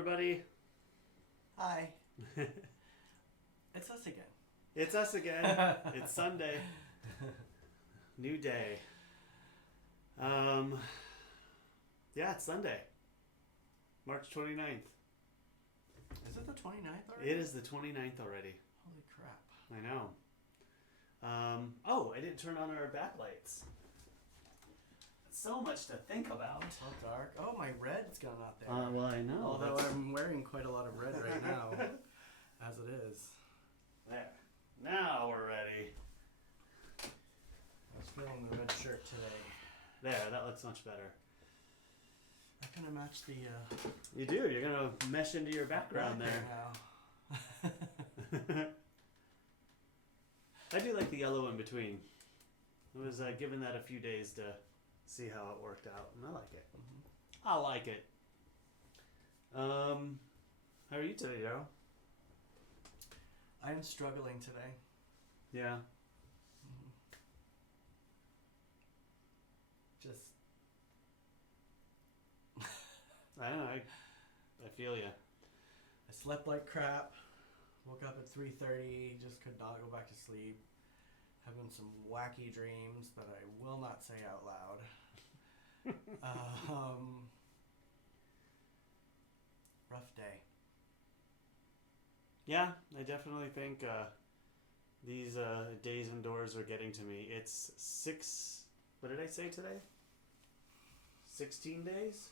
everybody. Hi. It's us again. It's us again. It's Sunday. New day. Yeah, it's Sunday. March 29th. Is it the 29th already? It is the 29th already. Holy crap. I know. I didn't turn on our backlights. So much to think about. It's all dark. Oh, my red's gone out there. Well, I know. Although I'm wearing quite a lot of red right now, as it is. There. Now we're ready. I was wearing the red shirt today. There, that looks much better. I kind of match the... You do. You're going to mesh into your background there. Now. I do like the yellow in between. I was given that a few days to see how it worked out, and I like it. Mm-hmm. I like it. How are you today, Daryl? I'm struggling today. Yeah. Mm-hmm. Just... I don't know. I feel you. I slept like crap. Woke up at 3:30. Just could not go back to sleep. Having some wacky dreams that I will not say out loud. Rough day. Yeah, I definitely think these days indoors are getting to me. It's what did I say today? 16 days?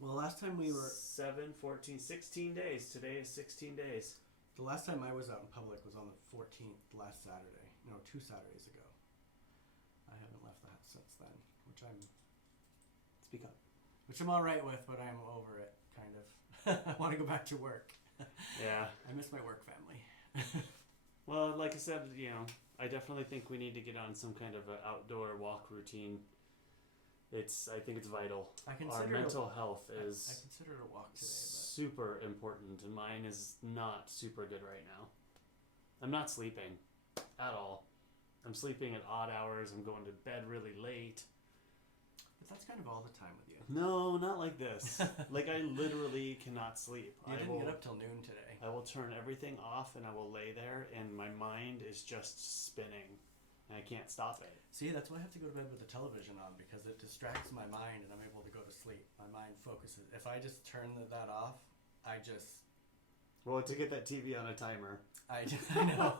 Well, last time we were... 7, 14, 16 days. Today is 16 days. The last time I was out in public was on the 14th, last Saturday. No, 2 Saturdays ago. I haven't left the house since then, which Speak up. I'm all right with, but I'm over it, kind of. I want to go back to work. Yeah. I miss my work family. Well, like I said, I definitely think we need to get on some kind of an outdoor walk routine. I think it's vital. Our mental health is... I considered a walk today, but... super important, and mine is not super good right now. I'm not sleeping at all. I'm sleeping at odd hours. I'm going to bed really late. But that's kind of all the time with you. No, not like this. Like, I literally cannot sleep. You didn't get up till noon today. I will turn everything off, and I will lay there, and my mind is just spinning. And I can't stop it. See, that's why I have to go to bed with the television on, because it distracts my mind and I'm able to go to sleep. My mind focuses. If I just turn that off, I just... Well, to get that TV on a timer. I know.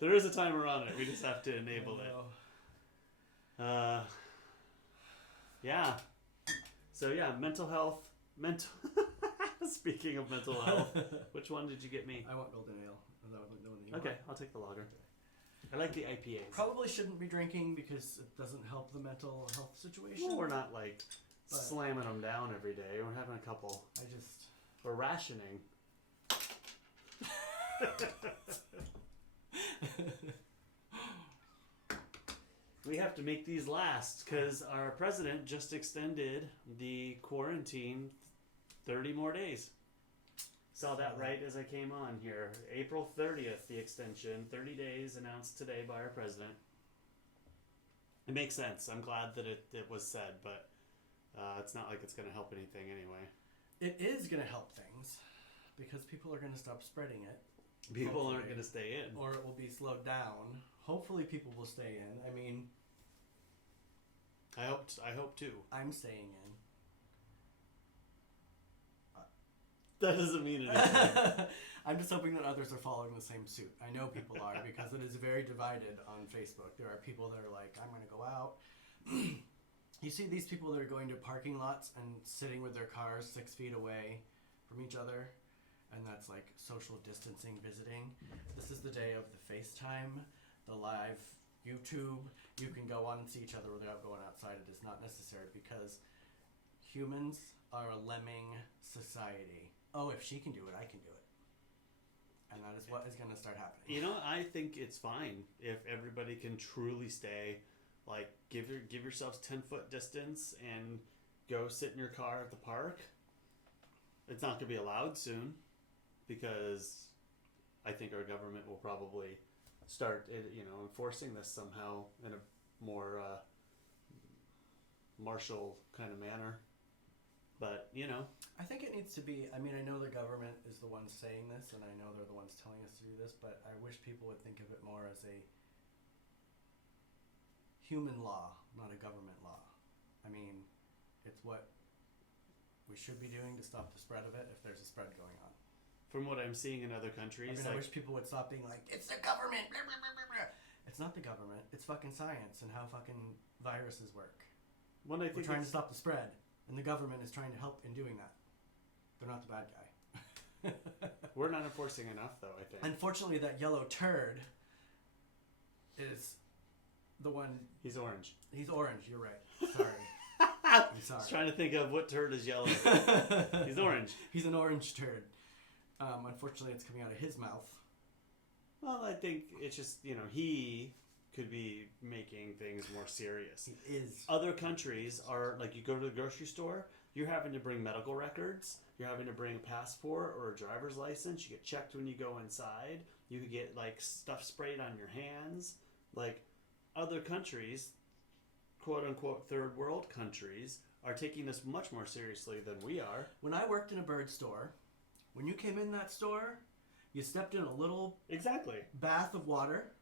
There is a timer on it. We just have to enable it. Yeah. So, yeah, mental health. Speaking of mental health, which one did you get me? I want Golden Ale. Okay, I'll take the lager. I like the IPAs. Probably shouldn't be drinking because it doesn't help the mental health situation. Well, we're not slamming them down every day. We're having a couple. We're rationing. We have to make these last because our president just extended the quarantine 30 more days. Saw that right as I came on here. April 30th, the extension. 30 days announced today by our president. It makes sense. I'm glad that it was said, but it's not like it's going to help anything anyway. It is going to help things because people are going to stop spreading it. People aren't going to stay in. Or it will be slowed down. Hopefully people will stay in. I mean... I hope too. I'm staying in. That doesn't mean anything. I'm just hoping that others are following the same suit. I know people are because it is very divided on Facebook. There are people that are like, I'm going to go out. You see these people that are going to parking lots and sitting with their cars 6 feet away from each other. And that's like social distancing visiting. This is the day of the FaceTime, the live YouTube. You can go on and see each other without going outside. It is not necessary because humans are a lemming society. Oh, if she can do it, I can do it. And that is what is going to start happening. I think it's fine if everybody can truly stay, give yourselves 10-foot distance and go sit in your car at the park. It's not going to be allowed soon because I think our government will probably start, enforcing this somehow in a more martial kind of manner. But, you know. I think it needs to be, I mean, I know the government is the ones saying this, and I know they're the ones telling us to do this, but I wish people would think of it more as a human law, not a government law. I mean, it's what we should be doing to stop the spread of it if there's a spread going on. From what I'm seeing in other countries. I wish people would stop being like, it's the government, blah, blah, blah, blah. It's not the government, it's fucking science and how fucking viruses work. When I think We're trying to stop the spread, and the government is trying to help in doing that. They're not the bad guy. We're not enforcing enough, though, I think. Unfortunately, that yellow turd is the one. He's orange. He's orange, you're right. Sorry. I'm sorry. I was trying to think of what turd is yellow. He's orange. He's an orange turd. Unfortunately, it's coming out of his mouth. Well, I think it's just, you know, he could be making things more serious. He is. Other countries are, like, you go to the grocery store, you're having to bring medical records, you're having to bring a passport or a driver's license, you get checked when you go inside, you could get, like, stuff sprayed on your hands. Like, other countries, quote-unquote third world countries, are taking this much more seriously than we are. When I worked in a bird store, when you came in that store, you stepped in a little bath of water,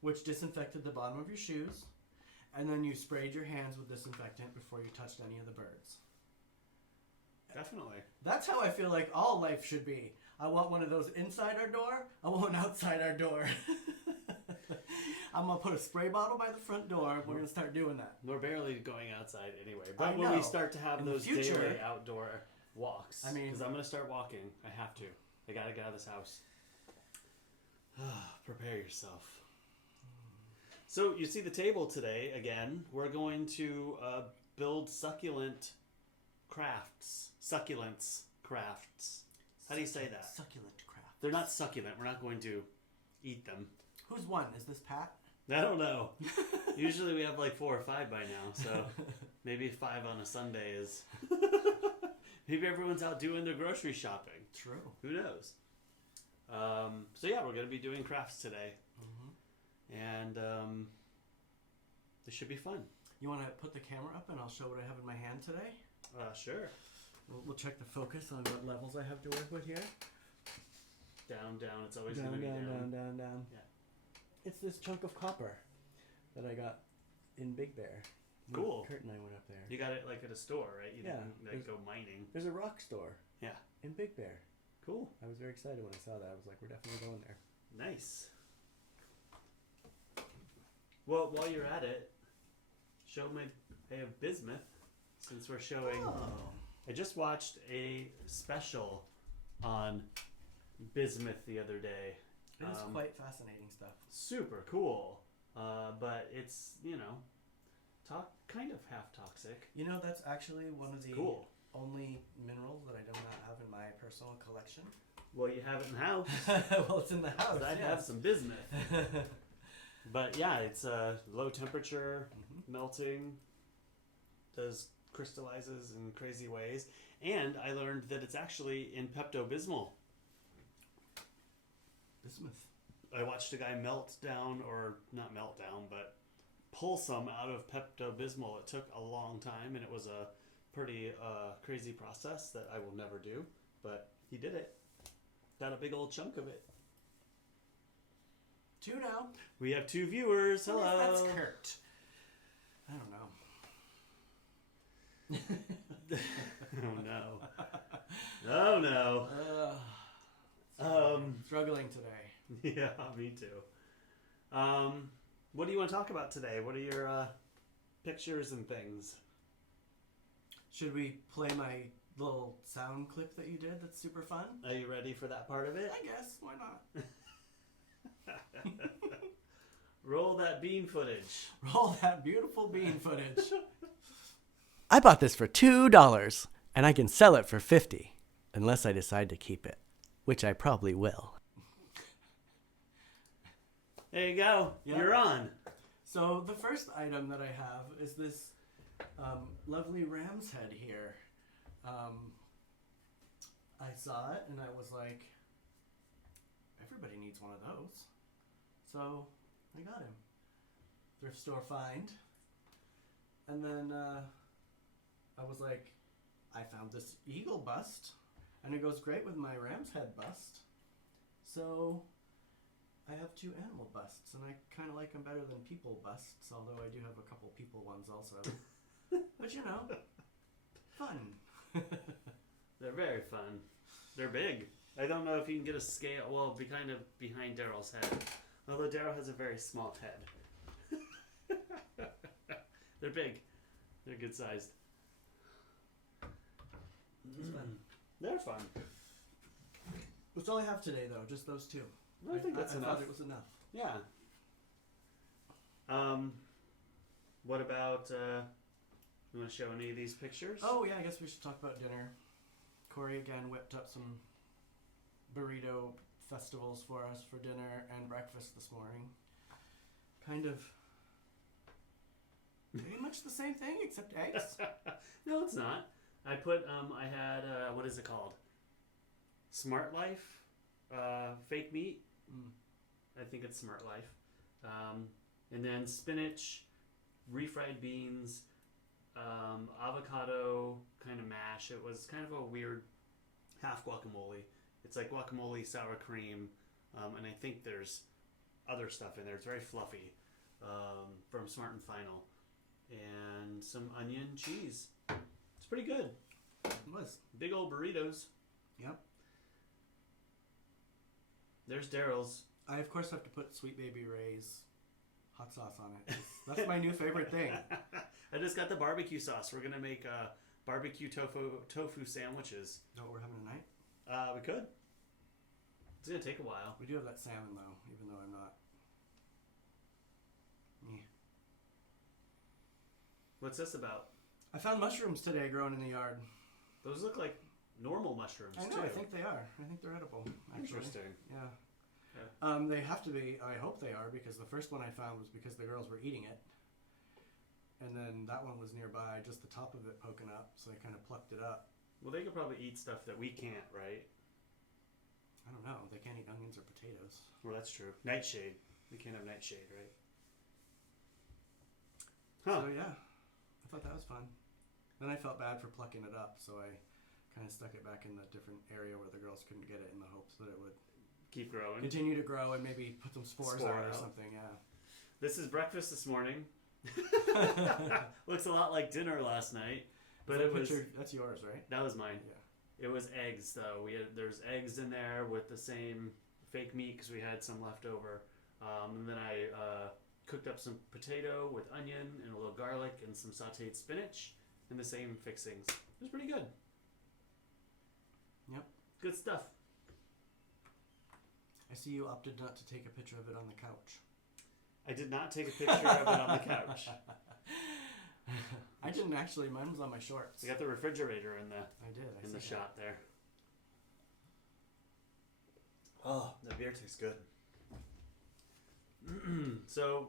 which disinfected the bottom of your shoes, and then you sprayed your hands with disinfectant before you touched any of the birds. Definitely. That's how I feel like all life should be. I want one of those inside our door. I want one outside our door. I'm going to put a spray bottle by the front door. We're going to start doing that. We're barely going outside anyway. But when we start to have those daily outdoor walks, I mean, because I'm going to start walking. I have to. I got to get out of this house. Prepare yourself. So you see the table today again. We're going to build succulents crafts. How do you say that? Succulent crafts. They're not succulent. We're not going to eat them. Who's one? Is this Pat? I don't know. Usually we have like 4 or 5 by now, so maybe 5 on a Sunday is. Maybe everyone's out doing their grocery shopping. True. Who knows? So yeah, we're going to be doing crafts today. And this should be fun. You want to put the camera up and I'll show what I have in my hand today? Sure. We'll check the focus on what levels I have to work with here. Down. It's always going to be down. Down. Yeah. It's this chunk of copper that I got in Big Bear. Cool. Kurt and I went up there. You got it like at a store, right? You didn't like go mining. There's a rock store. Yeah. In Big Bear. Cool. I was very excited when I saw that. I was like, we're definitely going there. Nice. Well, while you're at it, I have bismuth, since we're showing. Oh. I just watched a special on bismuth the other day. It is quite fascinating stuff. Super cool. But it's, kind of half toxic. That's actually one of the only minerals that I do not have in my personal collection. Well, you have it in the house. Well, it's in the house. I have some bismuth. But yeah, it's low temperature, melting, crystallizes in crazy ways. And I learned that it's actually in Pepto-Bismol. Bismuth. I watched a guy pull some out of Pepto-Bismol. It took a long time, and it was a pretty crazy process that I will never do. But he did it. Got a big old chunk of it. 2 now. We have 2 viewers. Hello. That's Kurt. I don't know. Oh no. Struggling today. Yeah, me too. What do you want to talk about today? What are your pictures and things? Should we play my little sound clip that you did that's super fun? Are you ready for that part of it? I guess. Why not? Roll that bean footage. Roll that beautiful bean footage. I bought this for $2, and I can sell it for $50, unless I decide to keep it, which I probably will. There you go. Yep. You're on. So the first item that I have is this lovely ram's head here. I saw it, and I was like, everybody needs one of those. So I got him. Thrift store find. And then I was like, I found this eagle bust, and it goes great with my ram's head bust. So I have 2 animal busts, and I kind of like them better than people busts, although I do have a couple people ones also. But you know, fun. They're very fun. They're big. I don't know if you can get a scale. Well, be kind of behind Daryl's head. Although Daryl has a very small head. They're big. They're good sized. It's fun. They're fun. That's all I have today, though. Just those 2. I think that's I enough. thought it was enough. Yeah. What about, you want to show any of these pictures? Oh, yeah, I guess we should talk about dinner. Corey again whipped up some burrito festivals for us for dinner and breakfast this morning. Kind of pretty much the same thing except eggs. No, it's not. I put, I had, what is it called? Smart Life, fake meat. I think it's Smart Life. And then spinach, refried beans, avocado kind of mash. It was kind of a weird half guacamole. It's like guacamole, sour cream, and I think there's other stuff in there. It's very fluffy, from Smart and Final. And some onion cheese. It's pretty good. It was. Big old burritos. Yep. There's Daryl's. I, of course, have to put Sweet Baby Ray's hot sauce on it. That's my new favorite thing. I just got the barbecue sauce. We're going to make barbecue tofu sandwiches. Know what we're having tonight? We could. It's going to take a while. We do have that salmon, though, even though I'm not. Yeah. What's this about? I found mushrooms today growing in the yard. Those look like normal mushrooms, I know, too. I think they are. I think they're edible, actually. Interesting. Yeah. Yeah. They have to be. I hope they are, because the first one I found was because the girls were eating it. And then that one was nearby, just the top of it poking up, so I kind of plucked it up. Well, they could probably eat stuff that we can't, right? I don't know. They can't eat onions or potatoes. Well, that's true. Nightshade. We can't have nightshade, right? Huh. So yeah, I thought that was fun. Then I felt bad for plucking it up, so I kind of stuck it back in the different area where the girls couldn't get it, in the hopes that it would Keep growing. continue to grow and maybe put some spores Spore out or out. something. Yeah. This is breakfast this morning. Looks a lot like dinner last night, but it was. That's yours, right? That was mine. Yeah. It was eggs though. There's eggs in there with the same fake meat because we had some left over, and then I cooked up some potato with onion and a little garlic and some sautéed spinach and the same fixings. It was pretty good. Yep. Good stuff. I see you opted not to take a picture of it on the couch. I did not take a picture of it on the couch. I didn't actually. Mine was on my shorts. We got the refrigerator in the I did. I in the see shot there. Oh, the beer tastes good. So,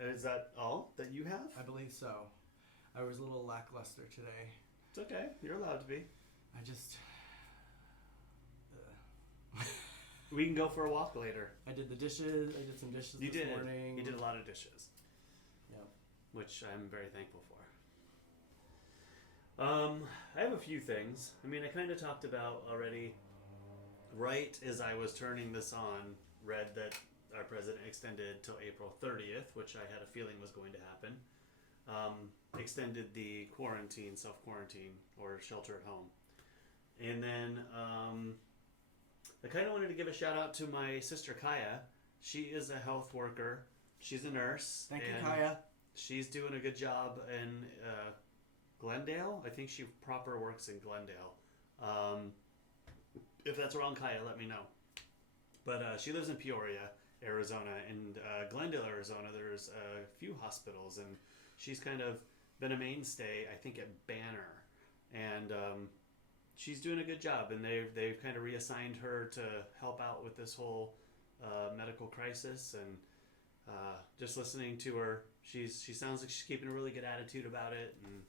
is that all that you have? I believe so. I was a little lackluster today. It's okay. You're allowed to be. I just. We can go for a walk later. I did the dishes. I did some dishes You this did. morning. You did a lot of dishes. Yep. Which I'm very thankful for. I have a few things. I mean, I kind of talked about already. Right as I was turning this on, read that our president extended till April 30th, which I had a feeling was going to happen. Extended the quarantine, self-quarantine, or shelter at home. And then I kind of wanted to give a shout out to my sister Kaya. She is a health worker. She's a nurse. Thank you, and Kaya. she's doing a good job in Glendale. I think she proper works in Glendale. If that's wrong, Kaya, let me know. But she lives in Peoria, Arizona. And Glendale, Arizona, there's a few hospitals. And she's kind of been a mainstay, I think, at Banner. And she's doing a good job. And they've kind of reassigned her to help out with this whole medical crisis. And just listening to her, she sounds like she's keeping a really good attitude about it. And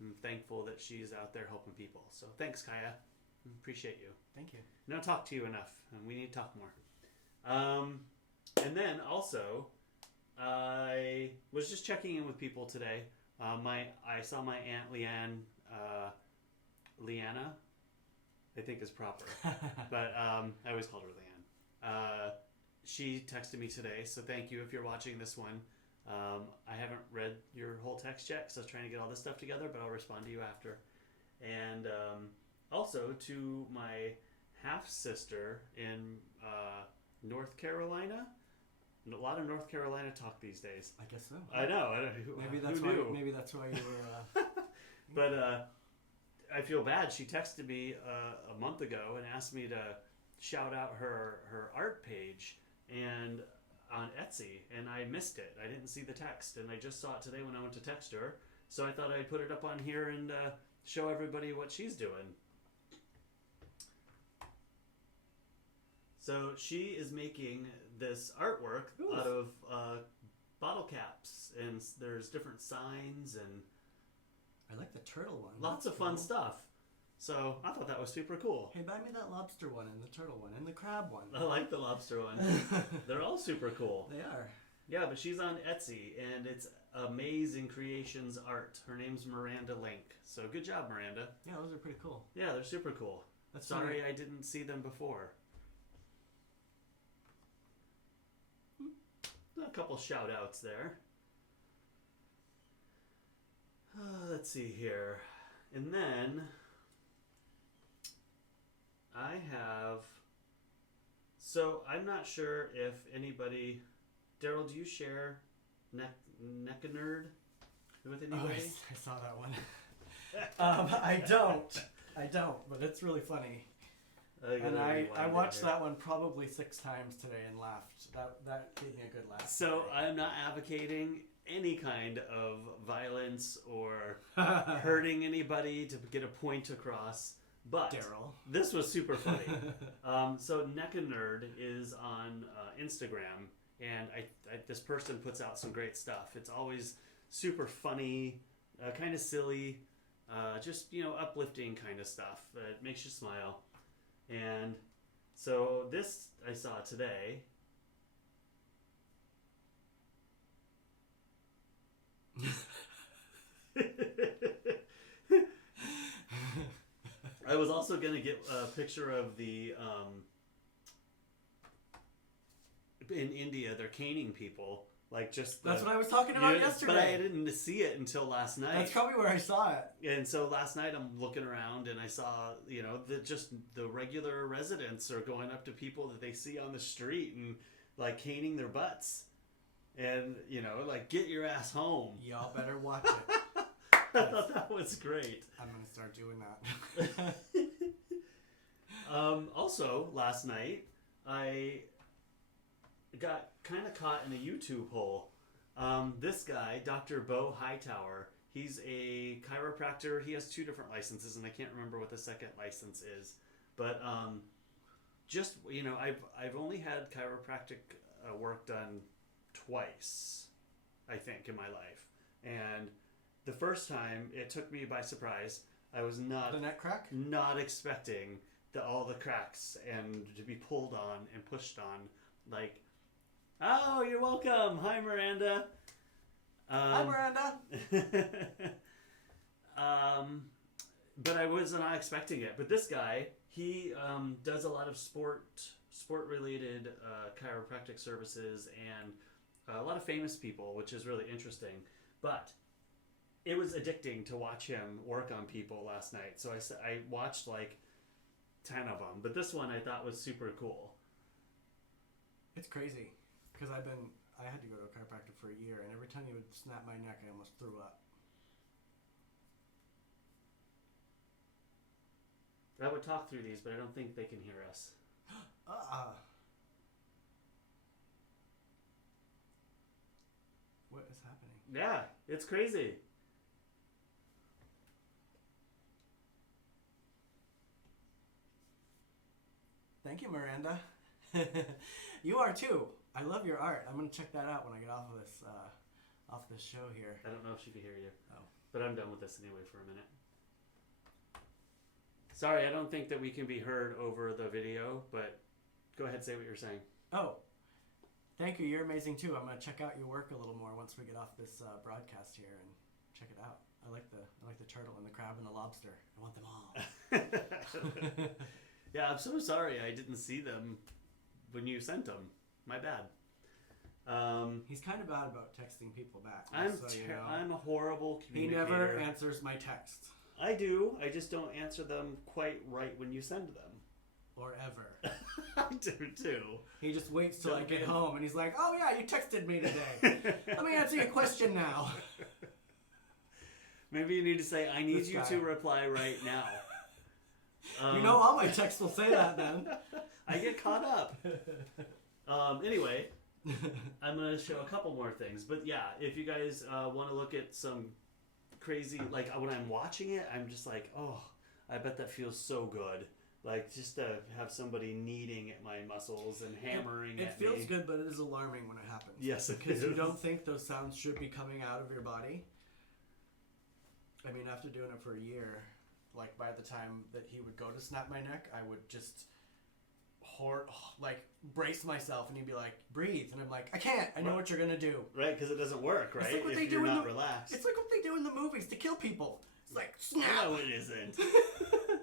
I'm thankful that she's out there helping people. So thanks, Kaya. Appreciate you. Thank you. I don't talk to you enough, and we need to talk more. And then also, I was just checking in with people today. I saw my Aunt Leanne Leanna, I think is proper. But I always called her Leanne. She texted me today, so thank you if you're watching this one. I haven't read your whole text yet because I was trying to get all this stuff together, but I'll respond to you after. And also to my half-sister in North Carolina. A lot of North Carolina talk these days. I guess so. I know. Maybe that's why you were. But I feel bad. She texted me a month ago and asked me to shout out her art page and on Etsy, and I missed it. I didn't see the text, and I just saw it today when I went to text her. So I thought I'd put it up on here and show everybody what she's doing. So she is making this artwork out of bottle caps, and there's different signs and I like the turtle one. lots of fun stuff. So I thought that was super cool. Hey, buy me that lobster one and the turtle one and the crab one. I like the lobster one. They're all super cool. They are. Yeah, but she's on Etsy, and it's Amazing Creations Art. Her name's Miranda Link. So good job, Miranda. Yeah, those are pretty cool. Yeah, they're super cool. That's Sorry funny. I didn't see them before. A couple shout outs there. Let's see here. And then I have. So I'm not sure if anybody. Daryl, do you share Neck-a-Nerd with anybody? I saw that one. I don't, but it's really funny. And I watched that one probably 6 times today and laughed. That gave me a good laugh. So I'm not advocating any kind of violence or hurting anybody to get a point across, but Daryl, this was super funny. So Neck-a-Nerd is on Instagram, and this person puts out some great stuff. It's always super funny, kind of silly, just uplifting kind of stuff. It makes you smile. And so this I saw today. I was also going to get a picture of the in India they're caning people, like just that's what I was talking about yesterday. But I didn't see it until last night. That's probably where I saw it. And so last night I'm looking around and I saw the regular residents are going up to people that they see on the street and like caning their butts, and like, get your ass home. Y'all better watch it. I thought that was great. I'm gonna start doing that. Also, last night I got kind of caught in a YouTube hole. This guy, Dr. Bo Hightower, he's a chiropractor. He has 2 different licenses, and I can't remember what the second license is. But I've only had chiropractic work done twice, I think, in my life, and the first time it took me by surprise. I was not the neck crack, not expecting all the cracks and to be pulled on and pushed on. Like, oh, you're welcome. Hi, Miranda. Hi, Miranda. But I was not expecting it. But this guy, he does a lot of sport-related chiropractic services and a lot of famous people, which is really interesting. But it was addicting to watch him work on people last night. So I watched like 10 of them. But this one I thought was super cool. It's crazy because I had to go to a chiropractor for a year, and every time he would snap my neck, I almost threw up. I would talk through these, but I don't think they can hear us. What is happening? Yeah, it's crazy. Thank you, Miranda. You are too. I love your art. I'm gonna check that out when I get off of this show here. I don't know if she can hear you. Oh. But I'm done with this anyway for a minute. Sorry, I don't think that we can be heard over the video, but go ahead, say what you're saying. Oh, thank you. You're amazing too. I'm gonna check out your work a little more once we get off this broadcast here and check it out. I like the turtle and the crab and the lobster. I want them all. Yeah, I'm so sorry I didn't see them when you sent them. My bad. He's kind of bad about texting people back. I'm a horrible He communicator. never answers my texts. I do. I just don't answer them quite right when you send them. Or ever. I do too. He just waits till I Don't get be- home and he's like, oh yeah, you texted me today. Let me answer your question now. Maybe you need to say, I need This you guy. to reply right now. You know all my texts will say that then. I get caught up. Anyway, I'm going to show a couple more things. But yeah, if you guys want to look at some crazy, like when I'm watching it, I'm just like, oh, I bet that feels so good. Like just to have somebody kneading at my muscles and hammering at me. It feels good, but it is alarming when it happens. Yes, it because you is. don't think those sounds should be coming out of your body. I mean, after doing it for a year, like by the time that he would go to snap my neck, I would just brace myself, and he'd be like, breathe, and I'm like, I can't. I know what you're gonna do. Right, because it doesn't work, right? It's like what if they do you're in not the relaxed. It's like what they do in the movies to kill people. It's like snap. No, it isn't.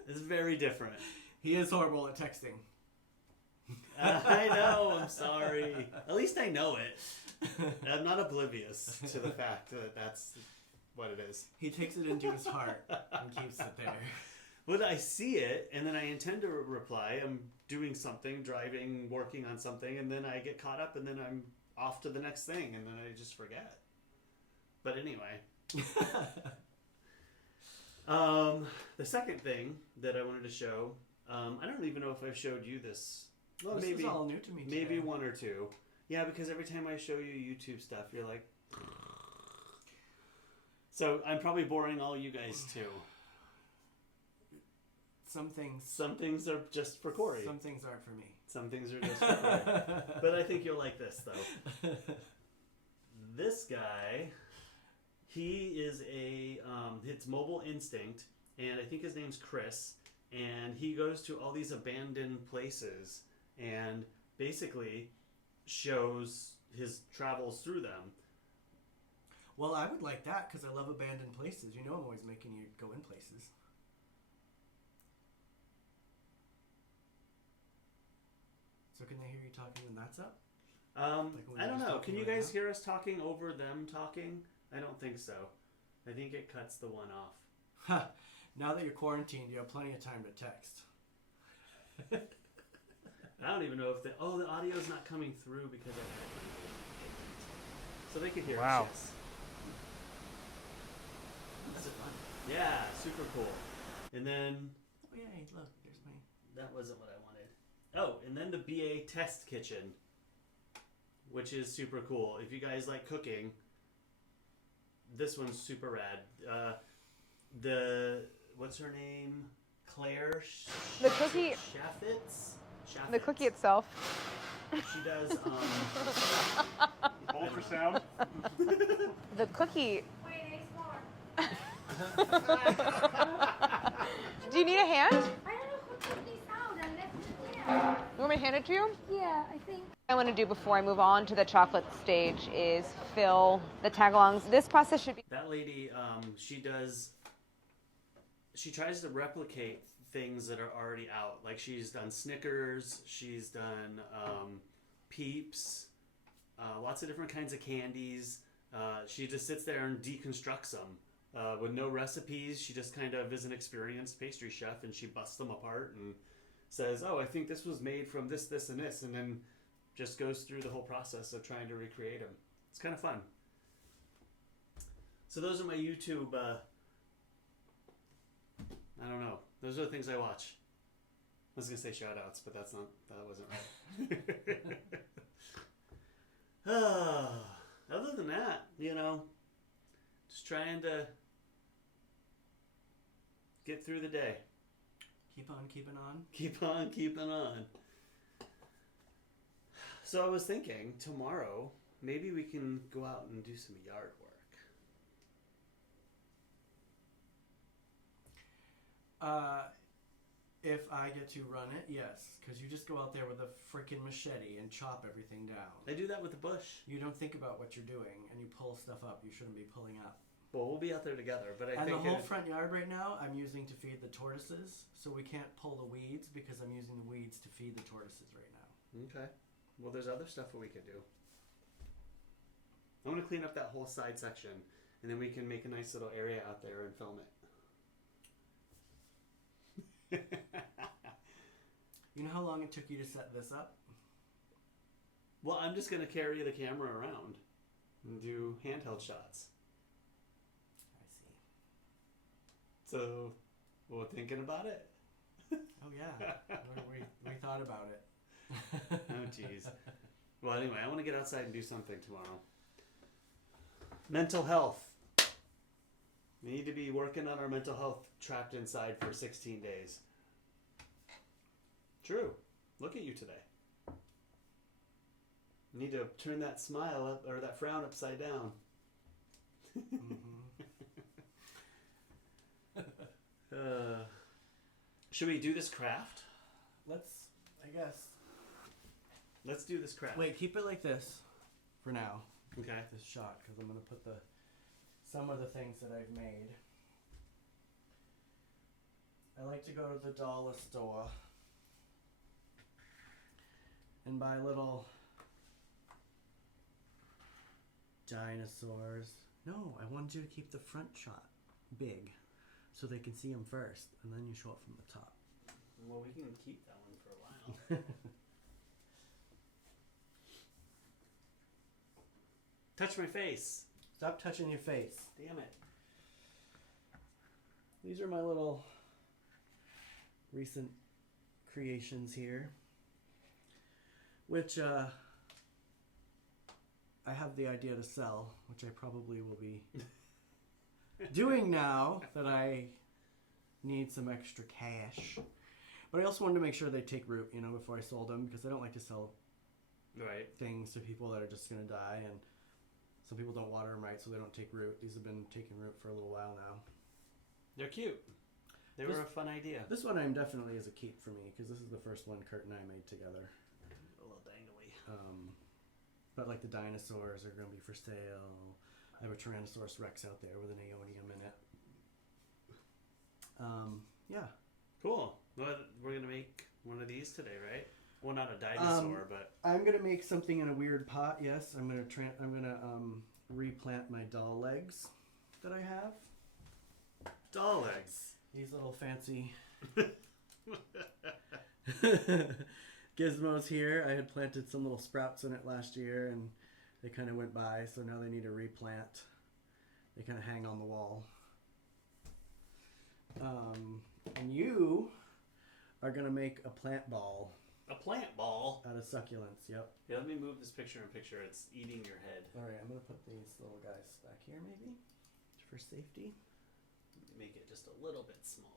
It's very different. He is horrible at texting. I know, I'm sorry. At least I know it. I'm not oblivious to the fact that that's what it is. He takes it into his heart and keeps it there. But I see it, and then I intend to reply. I'm doing something, driving, working on something, and then I get caught up, and then I'm off to the next thing, and then I just forget. But anyway. The second thing that I wanted to show, I don't even know if I've showed you this. Well, This maybe is all new to me today. maybe one or two. Yeah, because every time I show you YouTube stuff, you're like... So I'm probably boring all you guys too. Some things Some things are just for Corey. Some things aren't for me. Some things are just for Corey. But I think you'll like this, though. This guy, he is it's Mobile Instinct, and I think his name's Chris, and he goes to all these abandoned places and basically shows his travels through them. Well, I would like that because I love abandoned places. You know I'm always making you go in places. So can they hear you talking when that's up? when I we're don't just know. talking Can you right guys now? hear us talking over them talking? I don't think so. I think it cuts the one off. Now that you're quarantined, you have plenty of time to text. I don't even know if the audio's not coming through because I had my so they could hear Wow. us. Yes. That's it fun. Yeah, super cool. And then Oh yeah, look, there's my... that wasn't what I wanted. Oh, and then the BA test kitchen, which is super cool. If you guys like cooking, this one's super rad. What's her name? Claire. The cookie- Chaffetz. The cookie itself. She does. Ultrasound. The cookie. Do you need a hand? I don't know who took this out and left it there. You want me to hand it to you? Yeah, I think. What I want to do before I move on to the chocolate stage is fill the tagalongs. This process should be... That lady, she tries to replicate things that are already out. Like she's done Snickers, she's done Peeps, lots of different kinds of candies. She just sits there and deconstructs them with no recipes. She just kind of is an experienced pastry chef, and she busts them apart and says, oh, I think this was made from this, this, and this, and then just goes through the whole process of trying to recreate them. It's kind of fun. So those are my YouTube, I don't know. Those are the things I watch. I was going to say shout outs, but that wasn't right. Other than that, just trying to get through the day. Keep on keeping on. Keep on keeping on. So I was thinking, tomorrow, maybe we can go out and do some yard work. If I get to run it, yes. Because you just go out there with a freaking machete and chop everything down. I do that with the bush. You don't think about what you're doing, and you pull stuff up you shouldn't be pulling up. Well, we'll be out there together, but I And think the whole front yard right now, I'm using to feed the tortoises, so we can't pull the weeds because I'm using the weeds to feed the tortoises right now. Okay. Well, there's other stuff that we could do. I'm gonna clean up that whole side section, and then we can make a nice little area out there and film it. You know how long it took you to set this up? Well, I'm just gonna carry the camera around and do handheld shots. I see. So, well, thinking about it. Oh yeah, we thought about it. Oh, jeez. Well, anyway, I want to get outside and do something tomorrow. Mental health. We need to be working on our mental health trapped inside for 16 days. True. Look at you today. You need to turn that smile up, or that frown upside down. Should we do this craft? I guess. Let's do this craft. Wait, keep it like this for now. Okay. This shot, because I'm gonna put some of the things that I've made. I like to go to the dollar store and buy little dinosaurs. No, I wanted you to keep the front shot big so they can see them first, and then you show it from the top. Well, we can keep that one for a while. Touch my face. Stop touching your face. Damn it. These are my little recent creations here, which I have the idea to sell, which I probably will be doing now that I need some extra cash. But I also wanted to make sure they take root, before I sold them, because I don't like to sell things to people that are just going to die, and some people don't water them right, so they don't take root. These have been taking root for a little while now. They're cute. They were a fun idea. This one I'm definitely is a keep for me, because this is the first one Kurt and I made together. A little dangly. But like the dinosaurs are going to be for sale. I have a Tyrannosaurus Rex out there with an Aeonium in it. Yeah. Cool. Well, we're going to make one of these today, right? Well, not a dinosaur, but... I'm going to make something in a weird pot, yes. I'm going to replant my doll legs that I have. Doll legs. These little fancy gizmos here. I had planted some little sprouts in it last year, and they kind of went by, so now they need a replant. They kind of hang on the wall. And you are going to make a plant ball. A plant ball? Out of succulents, yep. Yeah, let me move this picture in picture. It's eating your head. Alright, I'm going to put these little guys back here, maybe, for safety. Make it just a little bit smaller.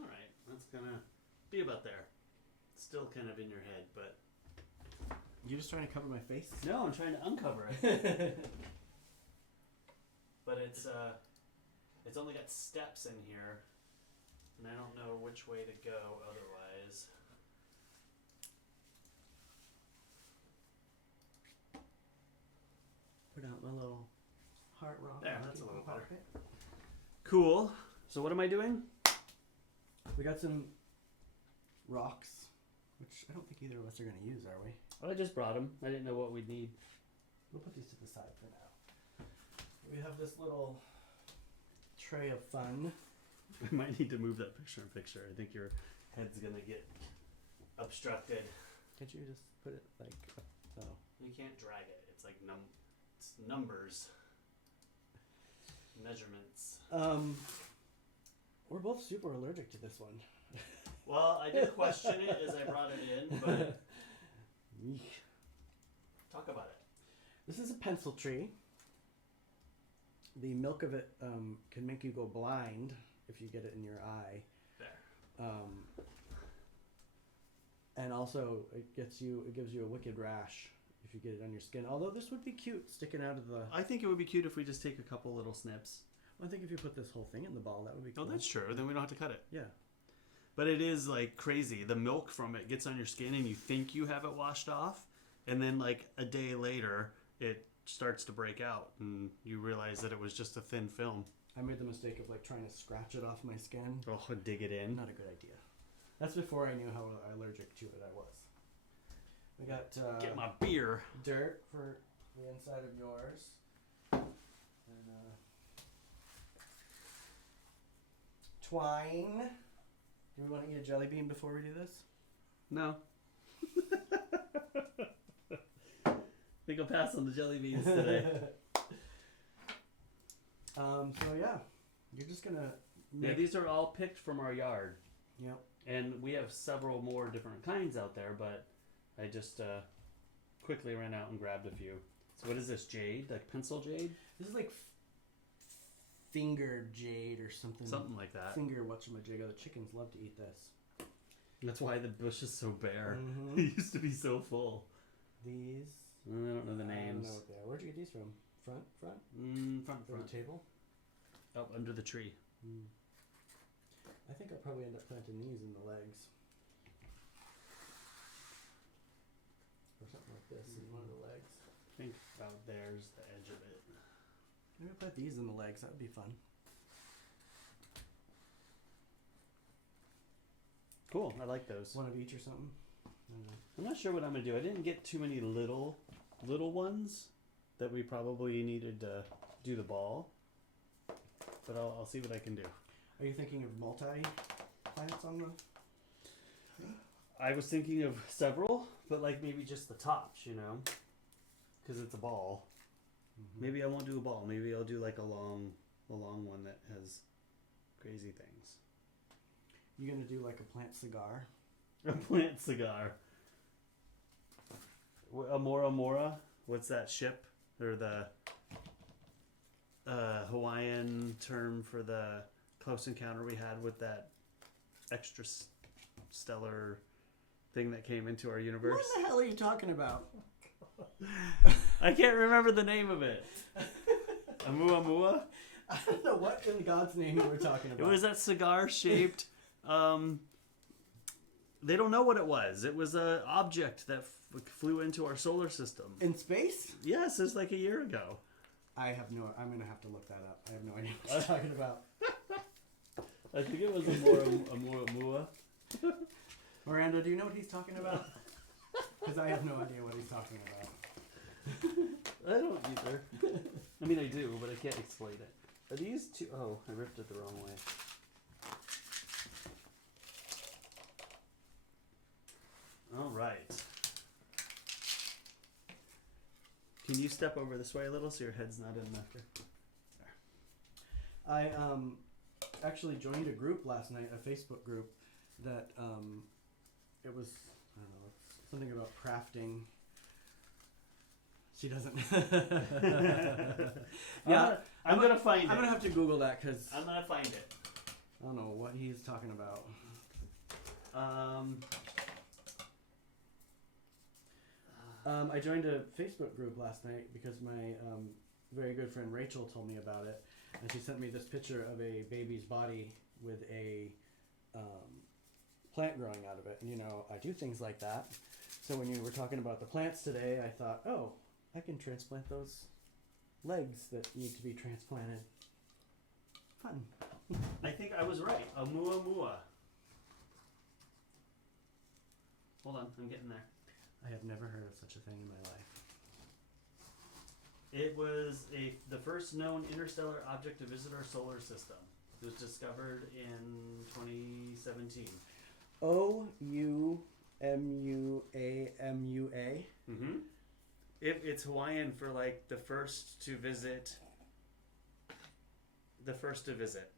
Alright, that's gonna be about there. Still kind of in your head, but... You're just trying to cover my face? No, I'm trying to uncover it. But it's only got steps in here, and I don't know which way to go otherwise. Put out my little heart rock. There, that's a little better. Cool. So what am I doing? We got some rocks, which I don't think either of us are going to use, are we? Well, I just brought them. I didn't know what we'd need. We'll put these to the side for now. We have this little tray of fun. I might need to move that picture in picture. I think your head's gonna get obstructed. Could you just put it like up? Oh. You can't drag it. It's like it's numbers. Measurements. We're both super allergic to this one. Well, I did question it as I brought it in, but talk about it. This is a pencil tree. The milk of it can make you go blind if you get it in your eye. There. And also it gives you a wicked rash if you get it on your skin. Although this would be cute sticking out of the... I think it would be cute if we just take a couple little snips. Well, I think if you put this whole thing in the ball, that would be cool. Oh, that's true. Then we don't have to cut it. Yeah. But it is like crazy. The milk from it gets on your skin and you think you have it washed off, and then like a day later, it starts to break out, and you realize that it was just a thin film. I made the mistake of like trying to scratch it off my skin. Oh, dig it in. Not a good idea. That's before I knew how allergic to it I was. I got Get my beer. dirt for the inside of yours. And twine. Do we want to eat a jelly bean before we do this? No. I think I'll pass on the jelly beans today. So yeah, you're just gonna. Yeah, these are all picked from our yard. Yep. And we have several more different kinds out there, but I just quickly ran out and grabbed a few. So what is this, jade? Like pencil jade? This is like finger jade or something. Something like that. Finger whatchamajigga. The chickens love to eat this. That's why the bush is so bare. Mhm. It used to be so full. These. I don't know the I don't names. know what they are. Where'd you get these from? Front? Front. Or the table? Up under the tree. I think I'll probably end up planting these in the legs. Or something like this in one of the legs. I think about there's the edge of it. Maybe I'll plant these in the legs. That would be fun. Cool. I like those. One of each or something. I don't know. I'm not sure what I'm gonna do. I didn't get too many little ones that we probably needed to do the ball, but I'll see what I can do. Are you thinking of multi plants on the? I was thinking of several, but like maybe just the tops, you know, because it's a ball. Mm-hmm. Maybe I won't do a ball. Maybe I'll do like a long one that has crazy things. You gonna do like a plant cigar? A plant cigar. Amora Mora. What's that ship or the Hawaiian term for the close encounter we had with that extra stellar thing that came into our universe? What the hell are you talking about? I can't remember the name of it. Amua? I don't know what in God's name you were talking It about. was that cigar shaped. They don't know what it was. It was an object that flew into our solar system. In space? Yes, it's like a year ago. I have no. I'm gonna have to look that up. I have no idea what you're talking about. I think it was Amua. Miranda, do you know what he's talking about? Because I have no idea what he's talking about. I don't either. I mean, I do, but I can't explain it. Are these two? Oh, I ripped it the wrong way. All right. Can you step over this way a little so your head's not in the... I actually joined a group last night, a Facebook group that it was, I don't know, it's something about crafting. She doesn't. Yeah, I'm gonna find it. I'm gonna have to Google that because I'm gonna find it. I don't know what he's talking about. I joined a Facebook group last night because my very good friend Rachel told me about it, and she sent me this picture of a baby's body with a plant growing out of it. And you know, I do things like that. So when you were talking about the plants today, I thought, oh, I can transplant those legs that need to be transplanted. Fun. I think I was right. Amua. Hold on, I'm getting there. I have never heard of such a thing in my life. It was the first known interstellar object to visit our solar system. It was discovered in 2017. Oumua. Mm-hmm. It's Hawaiian for like the first to visit. The first to visit.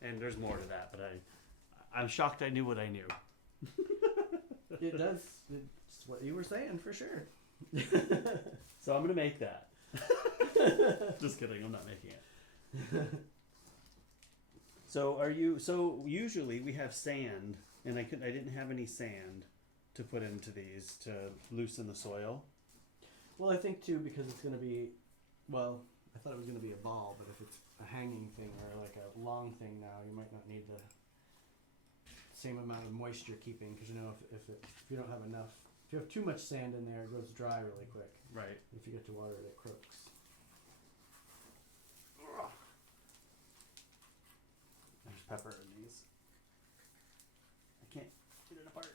And there's more to that, but I'm shocked I knew what I knew. It does. It's what you were saying for sure. So I'm gonna make that. Just kidding, I'm not making it. So usually we have sand, and I didn't have any sand to put into these to loosen the soil. Well, I think too because it's going to be, well, I thought it was going to be a ball, but if it's a hanging thing or like a long thing now, you might not need the same amount of moisture keeping because you know if you don't have enough If you have too much sand in there, it goes dry really quick. Right. If you get to water it, it croaks. There's pepper in these. I can't get it apart.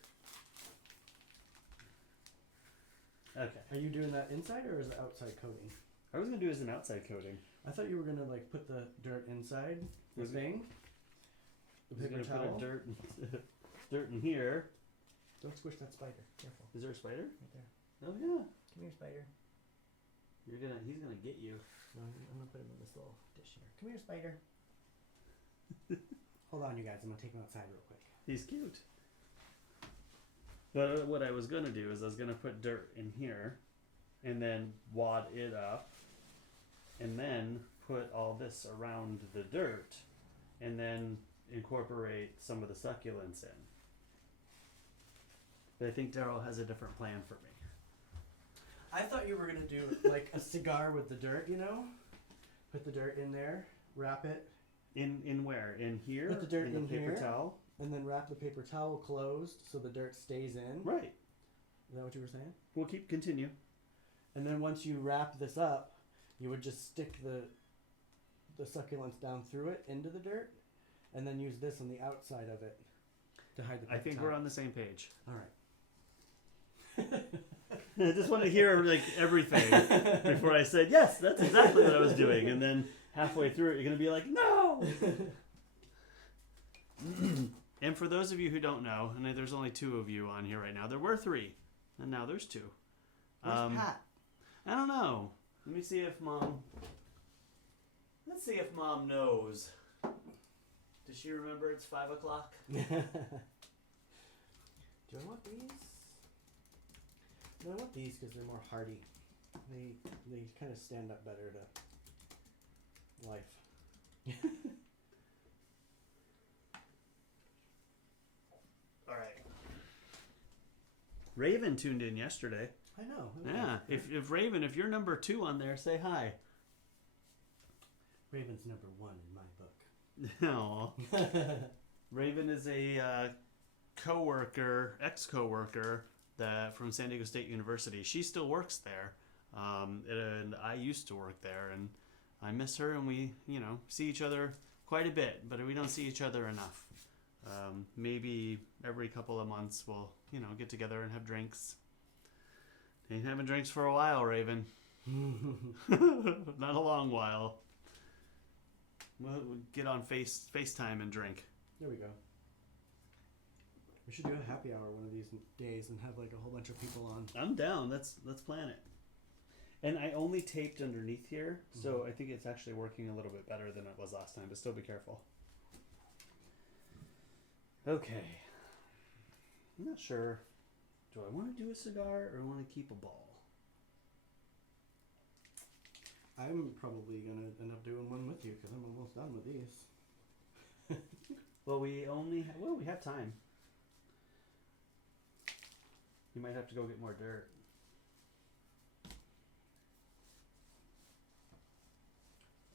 Okay. Are you doing that inside or is it outside coating? I was gonna do it as an outside coating. I thought you were gonna like put the dirt inside the thing. The I was paper gonna towel. put a dirt in here. Don't squish that spider. Careful. Is there a spider? Right there. Oh yeah. Come here, spider. He's gonna get you. No, I'm gonna put him in this little dish here. Come here, spider. Hold on, you guys. I'm gonna take him outside real quick. He's cute. But what I was gonna do is I was gonna put dirt in here, and then wad it up, and then put all this around the dirt, and then incorporate some of the succulents in. But I think Daryl has a different plan for me. I thought you were gonna do like a cigar with the dirt, you know? Put the dirt in there, wrap it, In where? In here? Put the dirt in the in paper here. towel? and then wrap the paper towel closed so the dirt stays in. Right. Is that what you were saying? We'll continue. And then once you wrap this up, you would just stick the succulents down through it into the dirt, and then use this on the outside of it to hide the paper I think towel. we're on the same page. All right. I just want to hear like everything before I said yes. That's exactly what I was doing, and then halfway through it, you're gonna be like, no. And for those of you who don't know, and there's only 2 of you on here right now. There were 3, and now there's 2. Where's Pat? I don't know. Let me see if mom. Let's see if mom knows. Does she remember it's 5 o'clock? Do I want these? No, I want these because they're more hardy. They kind of stand up better to life. All right. Raven tuned in yesterday. I know. Yeah. If Raven, if you're number 2 on there, say hi. Raven's number 1 in my book. No. Raven is a ex-coworker that from San Diego State University. She still works there, and I used to work there, and I miss her. And we, see each other quite a bit, but we don't see each other enough. Maybe every couple of months we'll, get together and have drinks. Ain't having drinks for a while, Raven. Not a long while. We'll get on FaceTime and drink. There we go. We should do a happy hour one of these days and have like a whole bunch of people on. I'm down. Let's plan it. And I only taped underneath here, so I think it's actually working a little bit better than it was last time, but still be careful. Okay. I'm not sure. Do I want to do a cigar or want to keep a ball? I'm probably going to end up doing one with you because I'm almost done with these. Well, we have time. You might have to go get more dirt.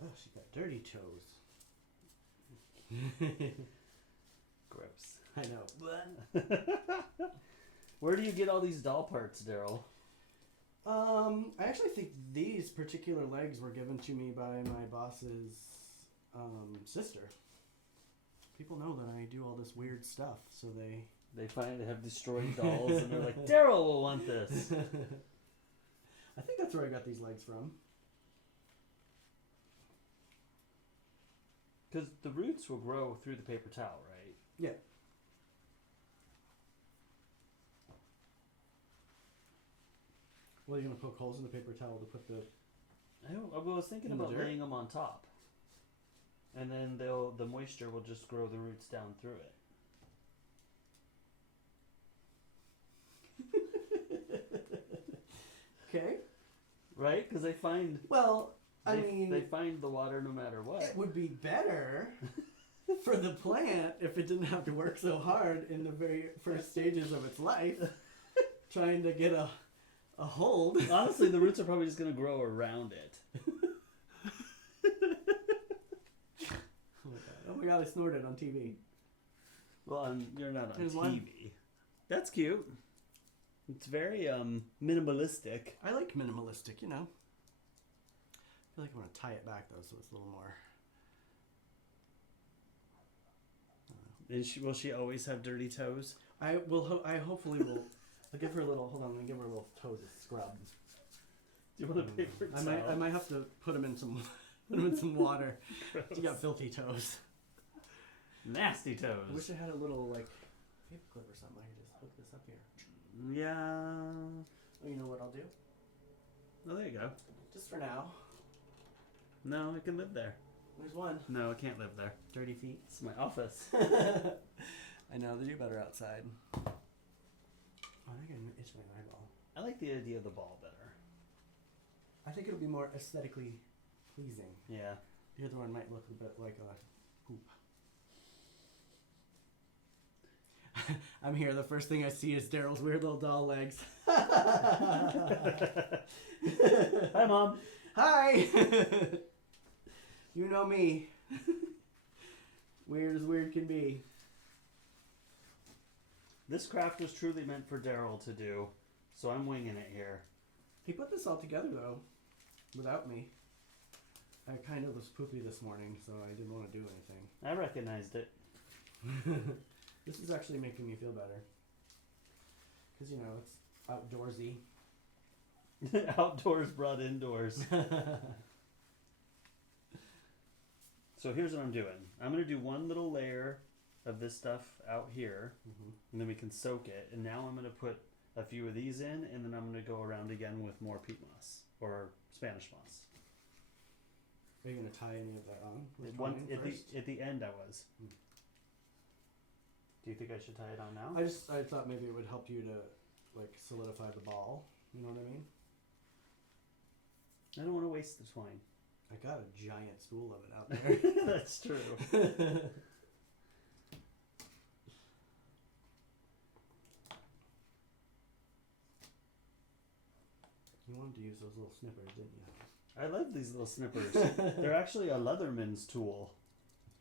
Oh, she got dirty toes. Gross. I know. Where do you get all these doll parts, Daryl? I actually think these particular legs were given to me by my boss's sister. People know that I do all this weird stuff, so they They have destroyed dolls, and they're like, Daryl will want this. I think that's where I got these legs from. Because the roots will grow through the paper towel, right? Yeah. Well, you're going to poke holes in the paper towel to put the... I was thinking In the about dirt? laying them on top. And then the moisture will just grow the roots down through it. Okay. Right? Because they find... Well, They find the water no matter what. it would be better for the plant if it didn't have to work so hard in the very first stages of its life trying to get a hold. Honestly, the roots are probably just going to grow around it. Oh my god, I snorted on TV. Well, you're not on There's TV. one. That's cute. It's very minimalistic. I like minimalistic, you know. I feel like I'm going to tie it back, though, so it's a little more... And will she always have dirty toes? I hopefully will... I'll give her a little... Hold on, I'm going to give her a little toes scrub. Do you want a paper towel? I might have to put them in some water. She got filthy toes. Nasty I wish toes. I had a little, like, paper clip or something. I could just hook this up here. Yeah. Oh, you know what I'll do? Oh, there you go. Just for now. No, it can live there. There's one. No, it can't live there. Dirty feet. It's my office. I know, they do better outside. Oh, I think I itch my eyeball. I like the idea of the ball better. I think it'll be more aesthetically pleasing. Yeah. The other one might look a bit like a hoop. I'm here. The first thing I see is Daryl's weird little doll legs. Hi, Mom. Hi! You know me. Weird as weird can be. This craft was truly meant for Daryl to do, so I'm winging it here. He put this all together, though, without me. I kind of was poopy this morning, so I didn't want to do anything. I recognized it. This is actually making me feel better. Because, you know, it's outdoorsy. Outdoors brought indoors. So here's what I'm doing. I'm going to do one little layer of this stuff out here, and then we can soak it. And now I'm going to put a few of these in, and then I'm going to go around again with more peat moss, or Spanish moss. Are you going to tie any of that on? At the end I was. Do you think I should tie it on now? I thought maybe it would help you to, like, solidify the ball. You know what I mean? I don't want to waste the twine. I got a giant spool of it out there. That's true. You wanted to use those little snippers, didn't you? I love these little snippers. They're actually a Leatherman's tool.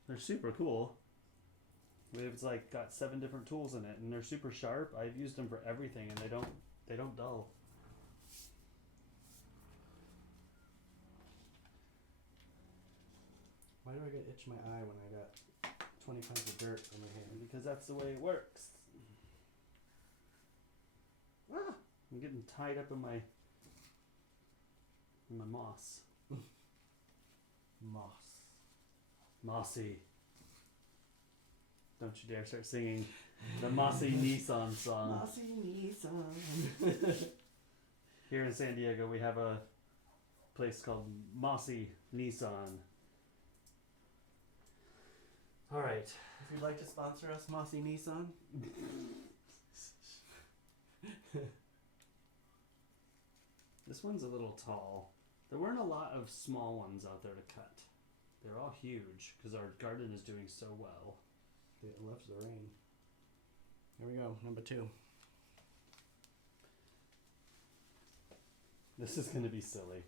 They're super cool. It's like got 7 different tools in it, and they're super sharp. I've used them for everything, and they don't dull. Why do I get itch my eye when I got 20 pounds of dirt on my hand? Because that's the way it works. Ah, I'm getting tied up in my moss. Moss. Mossy. Don't you dare start singing the Mossy Nissan song. Mossy Nissan. Here in San Diego, we have a place called Mossy Nissan. All right. If you'd like to sponsor us, Mossy Nissan. This one's a little tall. There weren't a lot of small ones out there to cut. They're all huge because our garden is doing so well. It loves the rain. Here we go, number 2. This is going to be silly.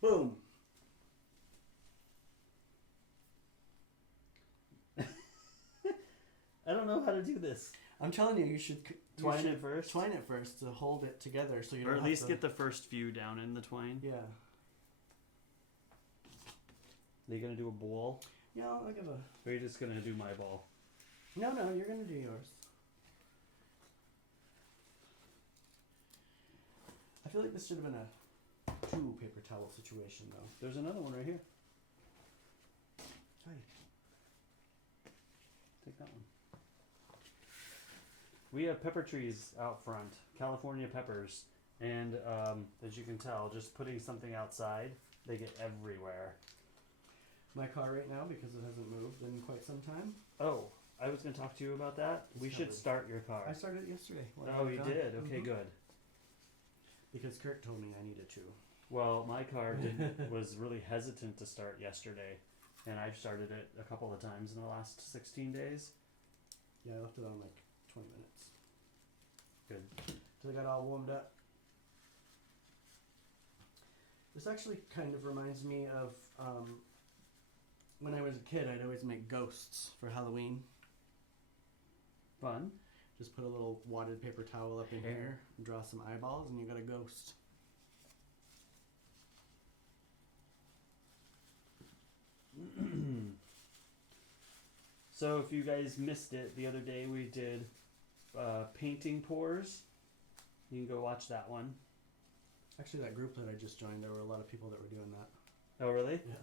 Boom. I don't know how to do this. I'm telling you, you should Twine it first? Twine it first to hold it together, so you Or don't at have least to, get the first few down in the twine. Yeah. Are you going to do a ball? Yeah, I'll give a. Or are you just going to do my ball? No, you're gonna do yours. I feel like this should have been a 2 paper towel situation, though. There's another one right here. Hi. Take that one. We have pepper trees out front, California peppers, and as you can tell, just putting something outside, they get everywhere. My car right now, because it hasn't moved in quite some time. Oh, I was going to talk to you about that. We should covered. start your car. I started it yesterday. Oh, you did? Okay, Mhm. good. Because Kurt told me I needed to. Well, my car was really hesitant to start yesterday, and I've started it a couple of times in the last 16 days. Yeah, I left it on like 20 minutes. Good. Till I got all warmed up. This actually kind of reminds me of when I was a kid, I'd always make ghosts for Halloween. Fun. Just put a little wadded paper towel up in here, and draw some eyeballs, and you got a ghost. So if you guys missed it, the other day we did painting pours. You can go watch that one. Actually, that group that I just joined, there were a lot of people that were doing that. Oh, really? Yeah.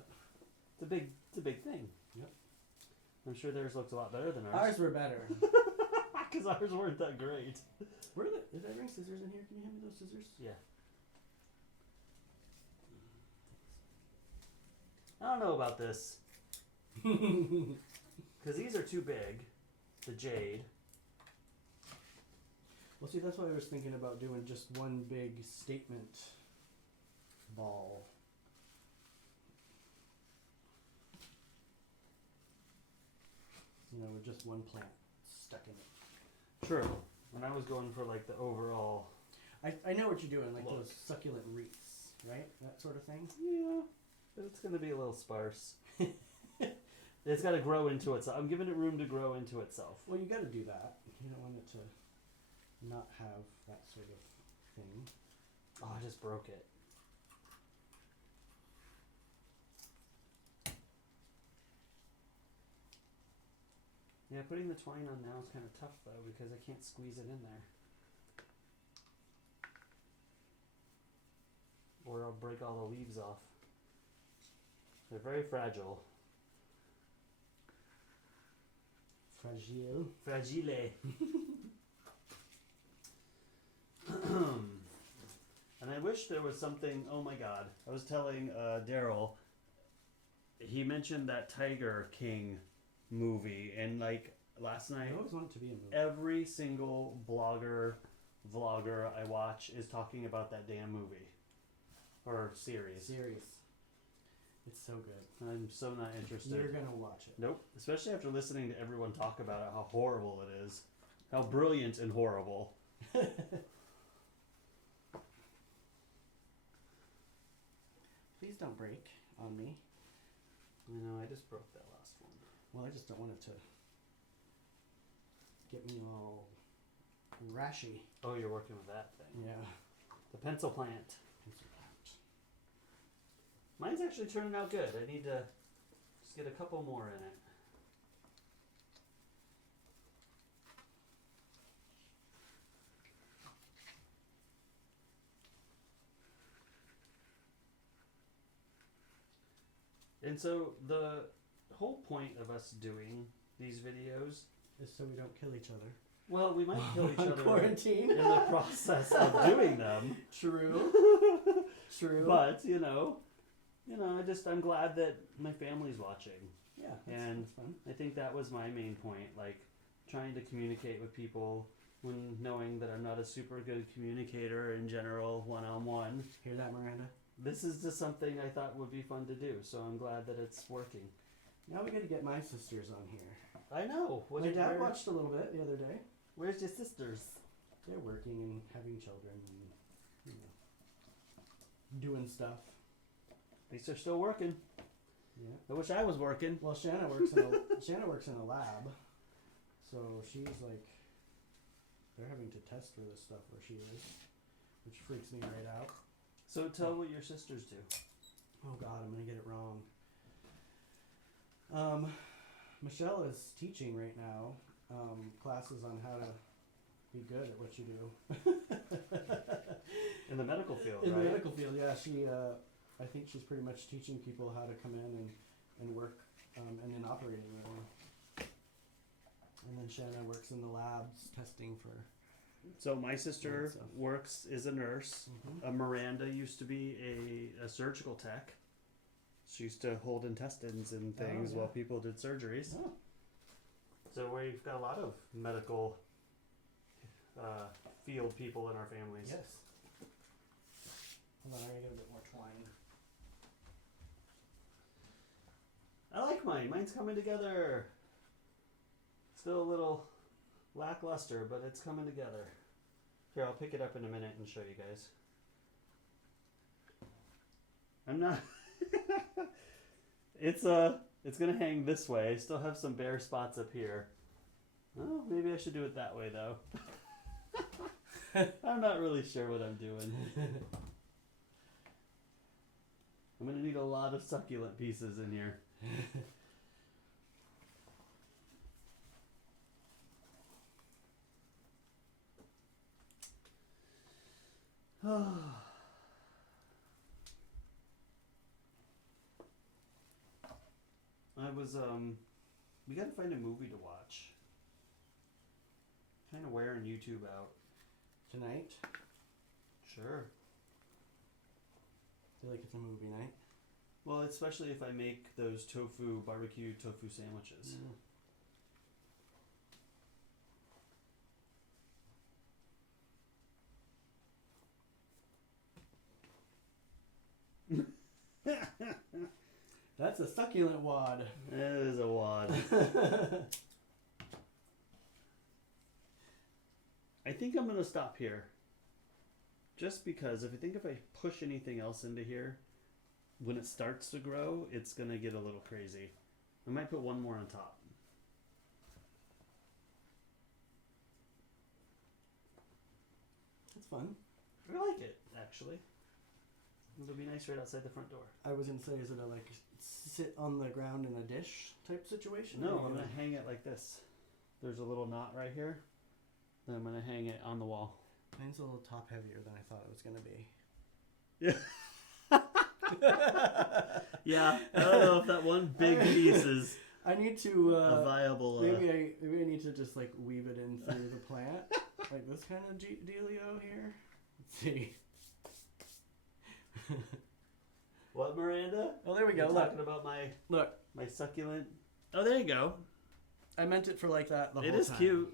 It's a big thing. Yep. I'm sure theirs looked a lot better than ours. Ours were better. Because ours weren't that great. Did I bring scissors in here? Can you hand me those scissors? Yeah. I don't know about this. Because these are too big. The jade. Well, see, that's why I was thinking about doing just one big statement ball. You know, with just one plant stuck in it. True. And I was going for like the overall. I know what you're doing, like Look. those succulent wreaths, right? That sort of thing. Yeah. But it's going to be a little sparse. It's got to grow into itself. I'm giving it room to grow into itself. Well, you got to do that. You don't want it to not have that sort of thing. Oh, I just broke it. Yeah, putting the twine on now is kind of tough though because I can't squeeze it in there. Or I'll break all the leaves off. They're very fragile. Fragile. Fragile. And I wish there was something. Oh my god. I was telling Daryl, he mentioned that Tiger King movie, and like last night, I always want it to be a movie. every single blogger, vlogger I watch is talking about that damn movie. Or series. It's so good. I'm so not interested. You're gonna watch it. Nope. Especially after listening to everyone talk about it, how horrible it is. How brilliant and horrible. Please don't break on me. I know, I just broke that last one. Well, I just don't want it to get me all rashy. Oh, you're working with that thing. Yeah. The pencil plant. Mine's actually turning out good. I need to just get a couple more in it. And so the whole point of us doing these videos, Just so we don't kill each other. well, we might kill each On other quarantine. in the process of doing them. True. True. But, I'm glad that my family's watching. yeah, and that's fun. I think that was my main point, like trying to communicate with people when knowing that I'm not a super good communicator in general, one-on-one. Hear that, Miranda? This is just something I thought would be fun to do, so I'm glad that it's working. Now we got to get my sisters on here. I know. My dad watched a little bit the other day. Where's your sisters? They're working and having children and, doing stuff. At least they're still working. Yeah. I wish I was working. Well, Shanna works in a lab, so she's like, they're having to test for this stuff where she is, which freaks me right out. So tell what your sisters do. Oh God, I'm gonna get it wrong. Michelle is teaching right now classes on how to be good at what you do. In the medical field, In right? the medical field, yeah. She, I think she's pretty much teaching people how to come in and work in an operating room. And then Shanna works in the labs testing for. So my sister Yeah, so- is a nurse. Miranda used to be a surgical tech. She used to hold intestines and things yeah. while people did surgeries. Oh. So we've got a lot of medical field people in our families. Yes. Hold on, I gotta get a bit more twine. I like mine. Mine's coming together. Still a little lackluster, but it's coming together. Here, I'll pick it up in a minute and show you guys. I'm not. It's gonna hang this way. I still have some bare spots up here, Oh, maybe I should do it that way though. I'm not really sure what I'm doing. I'm gonna need a lot of succulent pieces in here. We gotta find a movie to watch. Kind of wearing YouTube out. Tonight? Sure. I feel like it's a movie night. Well, especially if I make those barbecue tofu sandwiches. That's a succulent wad. That is a wad. I think I'm gonna stop here. Just because if I push anything else into here, when it starts to grow, it's gonna get a little crazy. I might put one more on top. That's fun. I like it, actually. It'll be nice right outside the front door. I was gonna say, is it a like sit on the ground in a dish type situation? No, I'm gonna hang it like this. There's a little knot right here. Then I'm gonna hang it on the wall. Mine's a little top heavier than I thought it was gonna be. Yeah. Yeah. I don't know if that one big piece is I need to a viable. maybe I need to just like weave it in through the plant, like this kind of dealio here. Let's see. What, Miranda? Oh, there we go. You're Look, talking about look. my succulent. Oh, there you go. I meant it for like that the whole It is time. cute.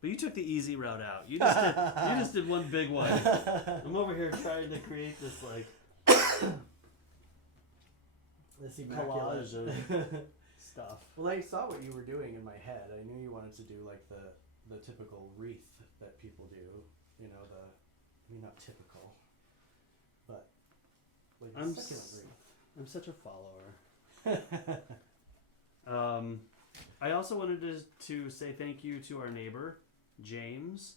But you took the easy route out. You just did one big one. I'm over here trying to create this like This collage immaculate of stuff. Well, I saw what you were doing in my head. I knew you wanted to do like the typical wreath that people do. You know, I mean, not typical, but like I'm succulent I'm such a follower. I also wanted to say thank you to our neighbor, James,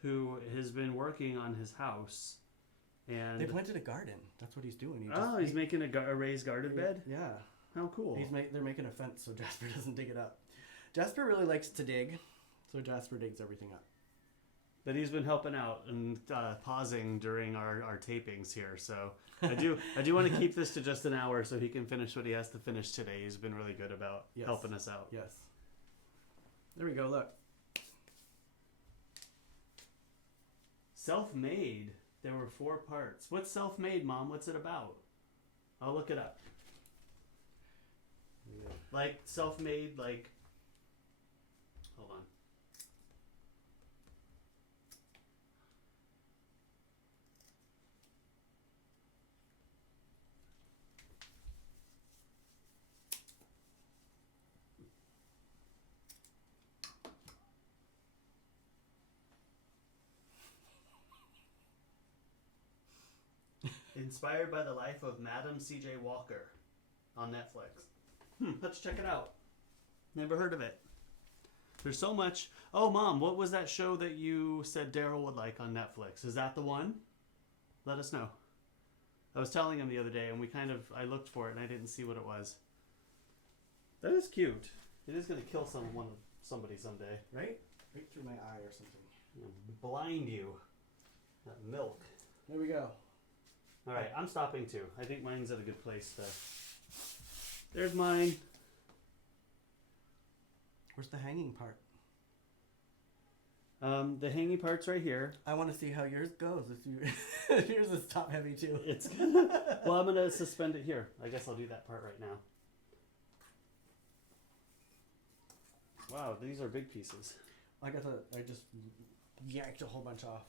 who has been working on his house. And They planted a garden. That's what he's doing. he's making a raised garden bed? Yeah. How cool. They're making a fence so Jasper doesn't dig it up. Jasper really likes to dig, so Jasper digs everything up. But he's been helping out and pausing during our tapings here. So I do want to keep this to just an hour so he can finish what he has to finish today. He's been really good about helping us out. Yes. There we go, look. Self-made. There were 4 parts. What's self-made, Mom? What's it about? I'll look it up. Yeah. Like self-made, like. Hold on. Inspired by the life of Madam C.J. Walker on Netflix. Let's check it out. Never heard of it. There's so much. Oh, Mom, what was that show that you said Daryl would like on Netflix? Is that the one? Let us know. I was telling him the other day, and I looked for it, and I didn't see what it was. That is cute. It is going to kill somebody someday. Right? Right through my eye or something. Blind you. That milk. There we go. All right, I'm stopping too. I think mine's at a good place to. There's mine. Where's the hanging part? The hanging part's right here. I want to see how yours goes. Yours is top heavy too. It's well, I'm gonna suspend it here. I guess I'll do that part right now. Wow, these are big pieces. I just yanked a whole bunch off.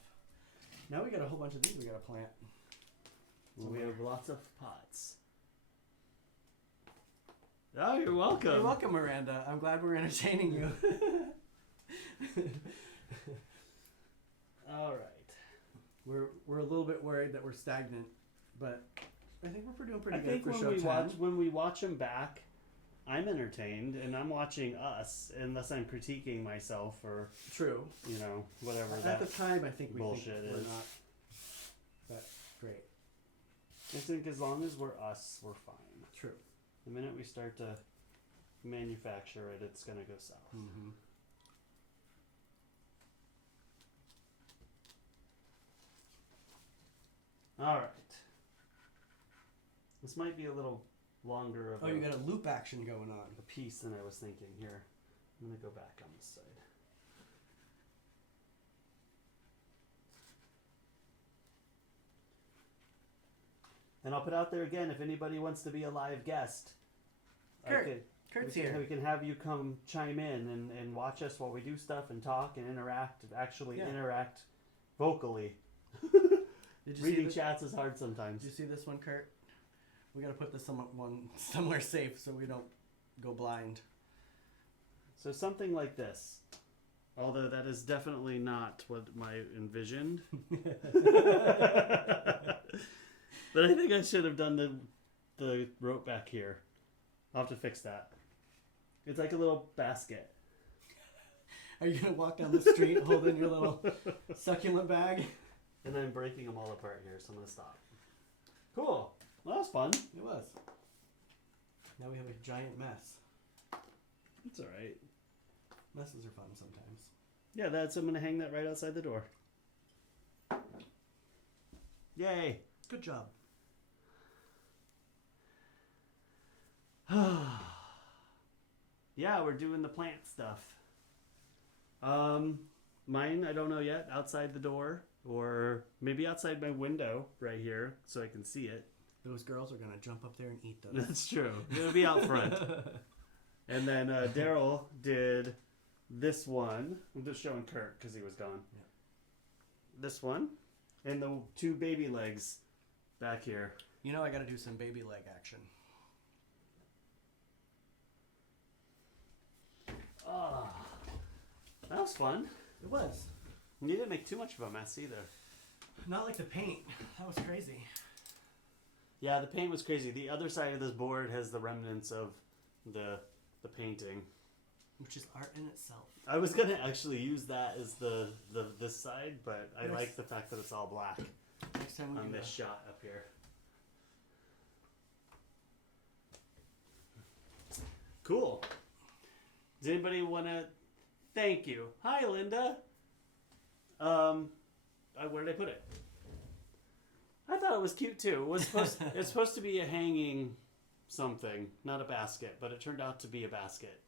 Now we got a whole bunch of these we got to plant. Well, we have lots of pots. Oh, you're welcome. You're welcome, Miranda. I'm glad we're entertaining you. All right. We're a little bit worried that we're stagnant, but I think we're doing pretty I good think for when show we 10. watch them back, I'm entertained and I'm watching us, unless I'm critiquing myself or True. whatever At that the time, I think we bullshit think we're is. not that great. I think as long as we're us, we're fine. True. The minute we start to manufacture it, it's gonna go south. Mm-hmm. All right. This might be a little longer of Oh, you got a loop action going on. a piece than I was thinking here. I'm gonna go back on this side. And I'll put out there again if anybody wants to be a live guest. Kurt. Kurt's here. We can have you come chime in and watch us while we do stuff and talk and interact. Actually, Yeah. interact vocally. Did you Reading see chats is hard sometimes. Did you see this one, Kurt? We gotta put this somewhere safe so we don't go blind. So something like this. Although that is definitely not what I envisioned. But I think I should have done the rope back here. I'll have to fix that. It's like a little basket. Are you gonna walk down the street holding your little succulent bag? And I'm breaking them all apart here, so I'm going to stop. Cool. Well, that was fun. It was. Now we have a giant mess. It's alright. Messes are fun sometimes. Yeah, I'm going to hang that right outside the door. Yay. Good job. Yeah, we're doing the plant stuff. Mine, I don't know yet. Outside the door, or maybe outside my window right here, so I can see it. Those girls are gonna jump up there and eat those. That's true. It'll be out front. And then Daryl did this one. I'm just showing Kurt because he was gone. Yeah. This one, and the two baby legs back here. You know I gotta do some baby leg action. Oh, that was fun. It was. You didn't make too much of a mess either. Not like the paint. That was crazy. Yeah, the paint was crazy. The other side of this board has the remnants of the painting. Which is art in itself. I was gonna actually use that as the this side, but I Yes. like the fact that it's all black Next time we on do this that. shot up here. Cool. Does anybody want to? Thank you. Hi, Linda. Where did I put it? I thought it was cute too. It was supposed. It's supposed to be a hanging something, not a basket, but it turned out to be a basket.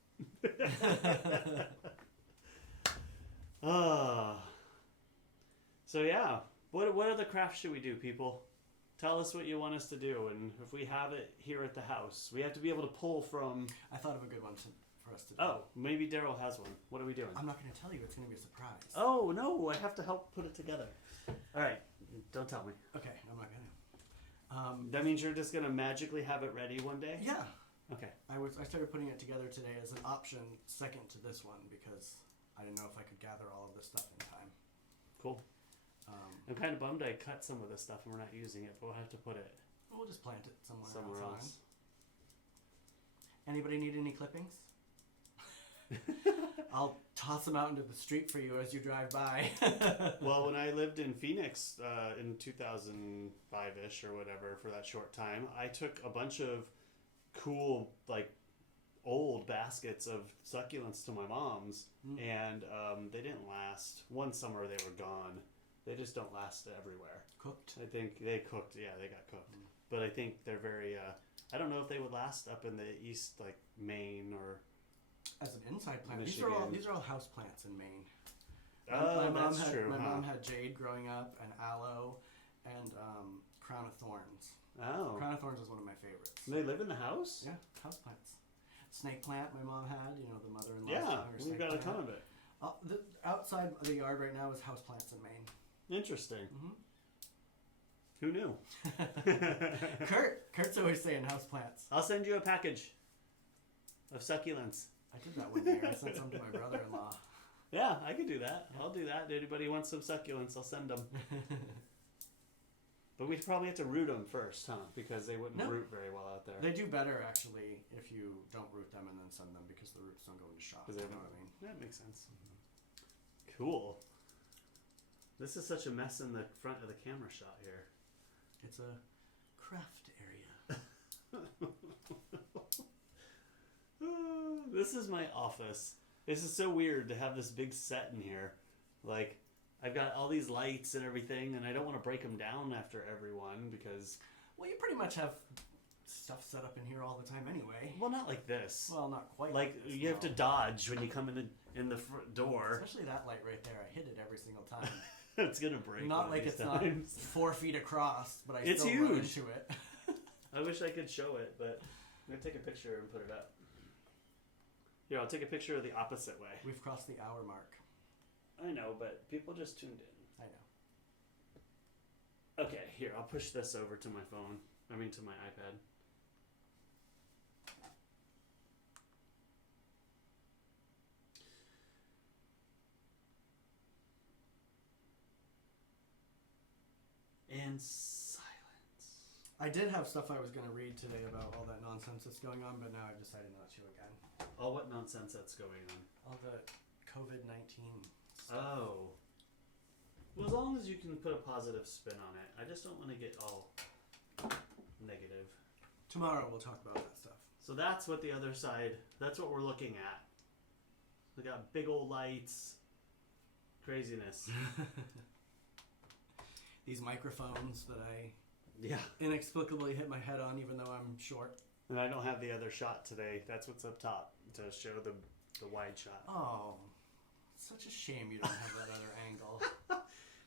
So yeah, what other crafts should we do, people? Tell us what you want us to do, and if we have it here at the house, we have to be able to pull from. I thought of a good one for us to do. Oh, maybe Daryl has one. What are we doing? I'm not gonna tell you. It's gonna be a surprise. Oh no, I have to help put it together. All right, don't tell me. Okay, I'm not gonna. That means you're just gonna magically have it ready one day. Yeah. Okay. I started putting it together today as an option second to this one because I didn't know if I could gather all of this stuff in time. Cool. I'm kind of bummed I cut some of this stuff and we're not using it, but we'll have to put it We'll just plant it somewhere somewhere else. else. Anybody need any clippings? I'll toss them out into the street for you as you drive by. Well, when I lived in Phoenix in 2005-ish or whatever for that short time, I took a bunch of cool, like, old baskets of succulents to my mom's, and they didn't last. One summer they were gone. They just don't last everywhere. Cooked? I think they cooked. Yeah, they got cooked. But I think they're very. I don't know if they would last up in the east, like Maine or. As an inside plant, Michigan. these are all house plants in Maine. Oh, my that's true. My huh? mom had jade growing up, and aloe, and crown of thorns. Oh. Crown of thorns is one of my favorites. They live in the house. Yeah, house plants. Snake plant my mom had. You know, the mother-in-law. Yeah, we've got a ton of it. The outside of the yard right now is house plants in Maine. Interesting. Who knew? Kurt's always saying house plants. I'll send you a package of succulents. I did that one year. I sent some to my brother-in-law. Yeah, I could do that. I'll do that. Anybody wants some succulents, I'll send them. But we'd probably have to root them first, huh? Because they wouldn't No. root very well out there. They do better actually if you don't root them and then send them because the roots don't go into shock. 'Cause You they know don't- what I mean? That makes sense. Cool. This is such a mess in the front of the camera shot here. It's a craft area. This is my office. This is so weird to have this big set in here. Like, I've got all these lights and everything, and I don't want to break them down after everyone because... Well, you pretty much have stuff set up in here all the time anyway. Well, not like this. Well, not quite. Like, this, you have to no. dodge when you come in the front door. Especially that light right there. I hit it every single time. It's gonna break. Not one like of it's these not times. 4 feet across, but I It's still run huge. into it. I wish I could show it, but I'm gonna take a picture and put it up. Here, I'll take a picture of the opposite way. We've crossed the hour mark. I know, but people just tuned in. I know. Okay, here, I'll push this over to my phone. I mean, to my iPad. And silence. I did have stuff I was going to read today about all that nonsense that's going on, but now I've decided not to again. Oh, what nonsense that's going on. All the COVID-19 stuff. Oh. Well, as long as you can put a positive spin on it. I just don't want to get all negative. Tomorrow we'll talk about that stuff. So that's what the other side, that's what we're looking at. We got big old lights. Craziness. These microphones that I Yeah. inexplicably hit my head on even though I'm short. And I don't have the other shot today. That's what's up top to show the wide shot. Oh, it's such a shame you don't have that other angle.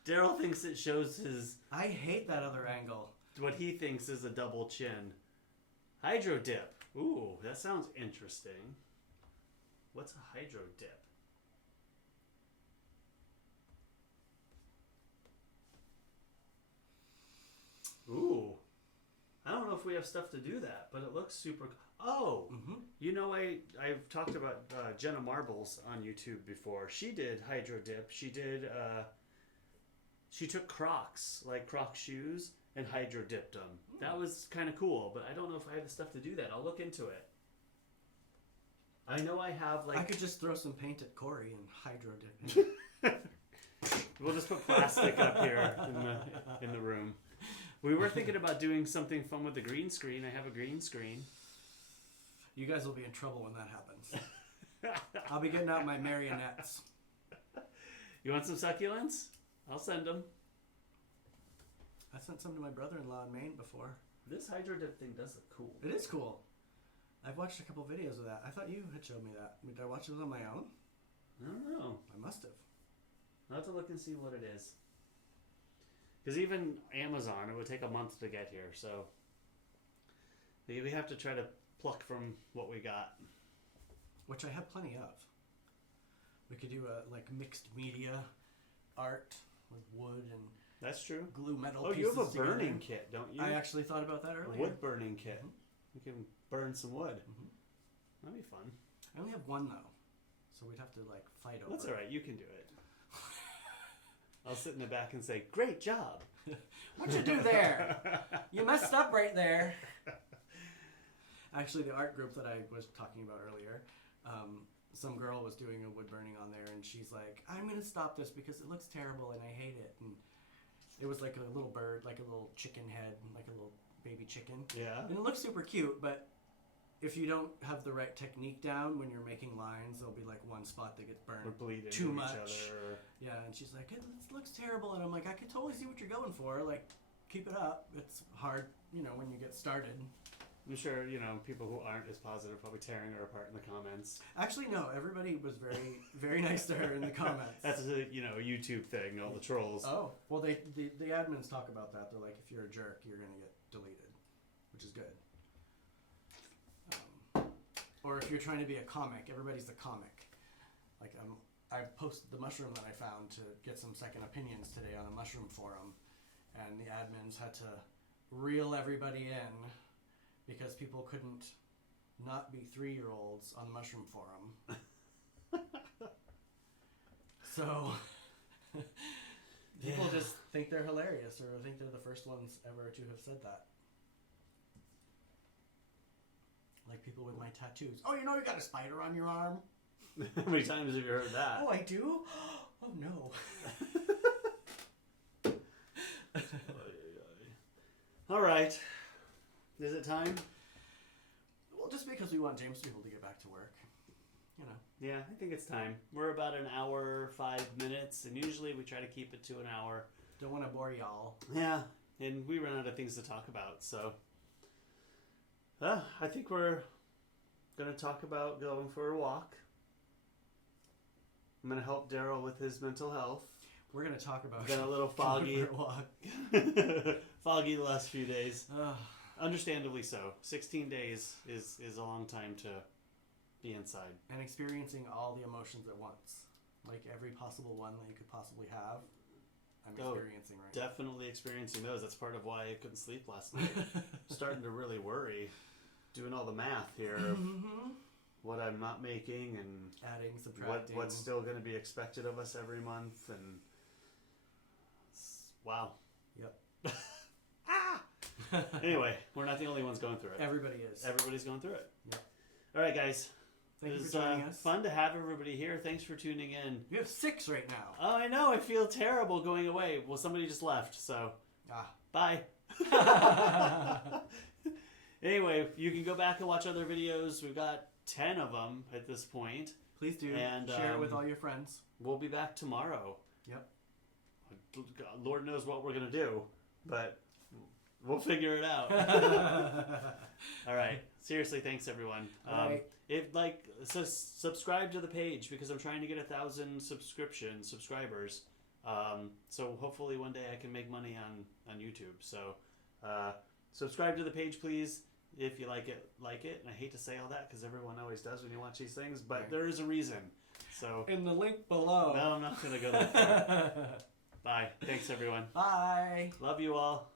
Daryl thinks it shows his I hate that other angle. what he thinks is a double chin. Hydro dip. Ooh, that sounds interesting. What's a hydro dip? Ooh. I don't know if we have stuff to do that, but it looks super. Oh, Mm-hmm. you know, I've talked about Jenna Marbles on YouTube before. She did hydro dip. She did. She took Crocs, like Croc shoes, and hydro dipped them. That was kind of cool, but I don't know if I have the stuff to do that. I'll look into it. I know I have like. I could just throw some paint at Corey and hydro dip. We'll just put plastic up here in the room. We were thinking about doing something fun with the green screen. I have a green screen. You guys will be in trouble when that happens. I'll be getting out my marionettes. You want some succulents? I'll send them. I sent some to my brother-in-law in Maine before. This hydro dip thing does look cool. It is cool. I've watched a couple videos of that. I thought you had showed me that. Did I watch it on my own? I don't know. I must have. I'll have to look and see what it is. Because even Amazon, it would take a month to get here, so we have to try to pluck from what we got. Which I have plenty of. We could do a like mixed media art with wood and That's true. glue metal Oh, pieces you have a together. burning kit, don't you? I actually thought about that A earlier. wood burning kit. Mhm. We can burn some wood. Mhm. That'd be fun. I only have one though, so we'd have to like fight over. That's all right. You can do it. I'll sit in the back and say, "Great job." What'd you do there? You messed up right there. Actually, the art group that I was talking about earlier, some girl was doing a wood burning on there, and she's like, "I'm gonna stop this because it looks terrible and I hate it." And it was like a little bird, like a little chicken head, like a little baby chicken, Yeah. and it looks super cute. But if you don't have the right technique down when you're making lines, there'll be like one spot that gets burned Or bleed into too each much. other. Yeah, and she's like, it looks terrible. And I'm like, I can totally see what you're going for. Like, keep it up. It's hard, when you get started. I'm sure, people who aren't as positive probably tearing her apart in the comments. Actually, no. Everybody was very, very nice to her in the comments. That's a YouTube thing, all the trolls. Oh, well, the admins talk about that. They're like, if you're a jerk, you're going to get deleted, which is good. Or if you're trying to be a comic, everybody's the comic. Like, I posted the mushroom that I found to get some second opinions today on a mushroom forum, and the admins had to reel everybody in because people couldn't not be 3-year-olds on the mushroom forum. So People just think they're hilarious, or think they're the first ones ever to have said that. Like people with my tattoos. Oh, you know you got a spider on your arm? How many times have you heard that? Oh, I do? Oh, no. All right. Is it time? Well, just because we want James people to get back to work. You know. Yeah, I think it's time. We're about an hour, 5 minutes, and usually we try to keep it to an hour. Don't want to bore y'all. Yeah, and we run out of things to talk about, so I think we're going to talk about going for a walk. I'm going to help Daryl with his mental health. We're going to talk about Been a little foggy. going for a walk. Foggy the last few days. Ugh. Understandably so. 16 days is a long time to be inside. And experiencing all the emotions at once. Like every possible one that you could possibly have. I'm experiencing right now. Definitely experiencing those. That's part of why I couldn't sleep last night. Starting to really worry. Doing all the math here of what I'm not making and adding, subtracting. what's still going to be expected of us every month. And wow. Yep. Anyway, we're not the only ones going through it. Everybody is. Everybody's going through it. Yep. All right, guys. Thank you It was for joining us. fun to have everybody here. Thanks for tuning in. We have 6 right now. Oh, I know. I feel terrible going away. Well, somebody just left, so bye. Anyway, you can go back and watch other videos. We've got 10 of them at this point. Please do. And, share it with all your friends. We'll be back tomorrow. Yep. Lord knows what we're going to do, but we'll figure it out. All right. Seriously, thanks everyone. Right. Subscribe to the page because I'm trying to get 1,000 subscribers. So hopefully one day I can make money on YouTube. So subscribe to the page, please. If you like it. And I hate to say all that because everyone always does when you watch these things, but Right. there is a reason. So In the link below. no, I'm not going to go that far. Bye. Thanks everyone. Bye. Love you all.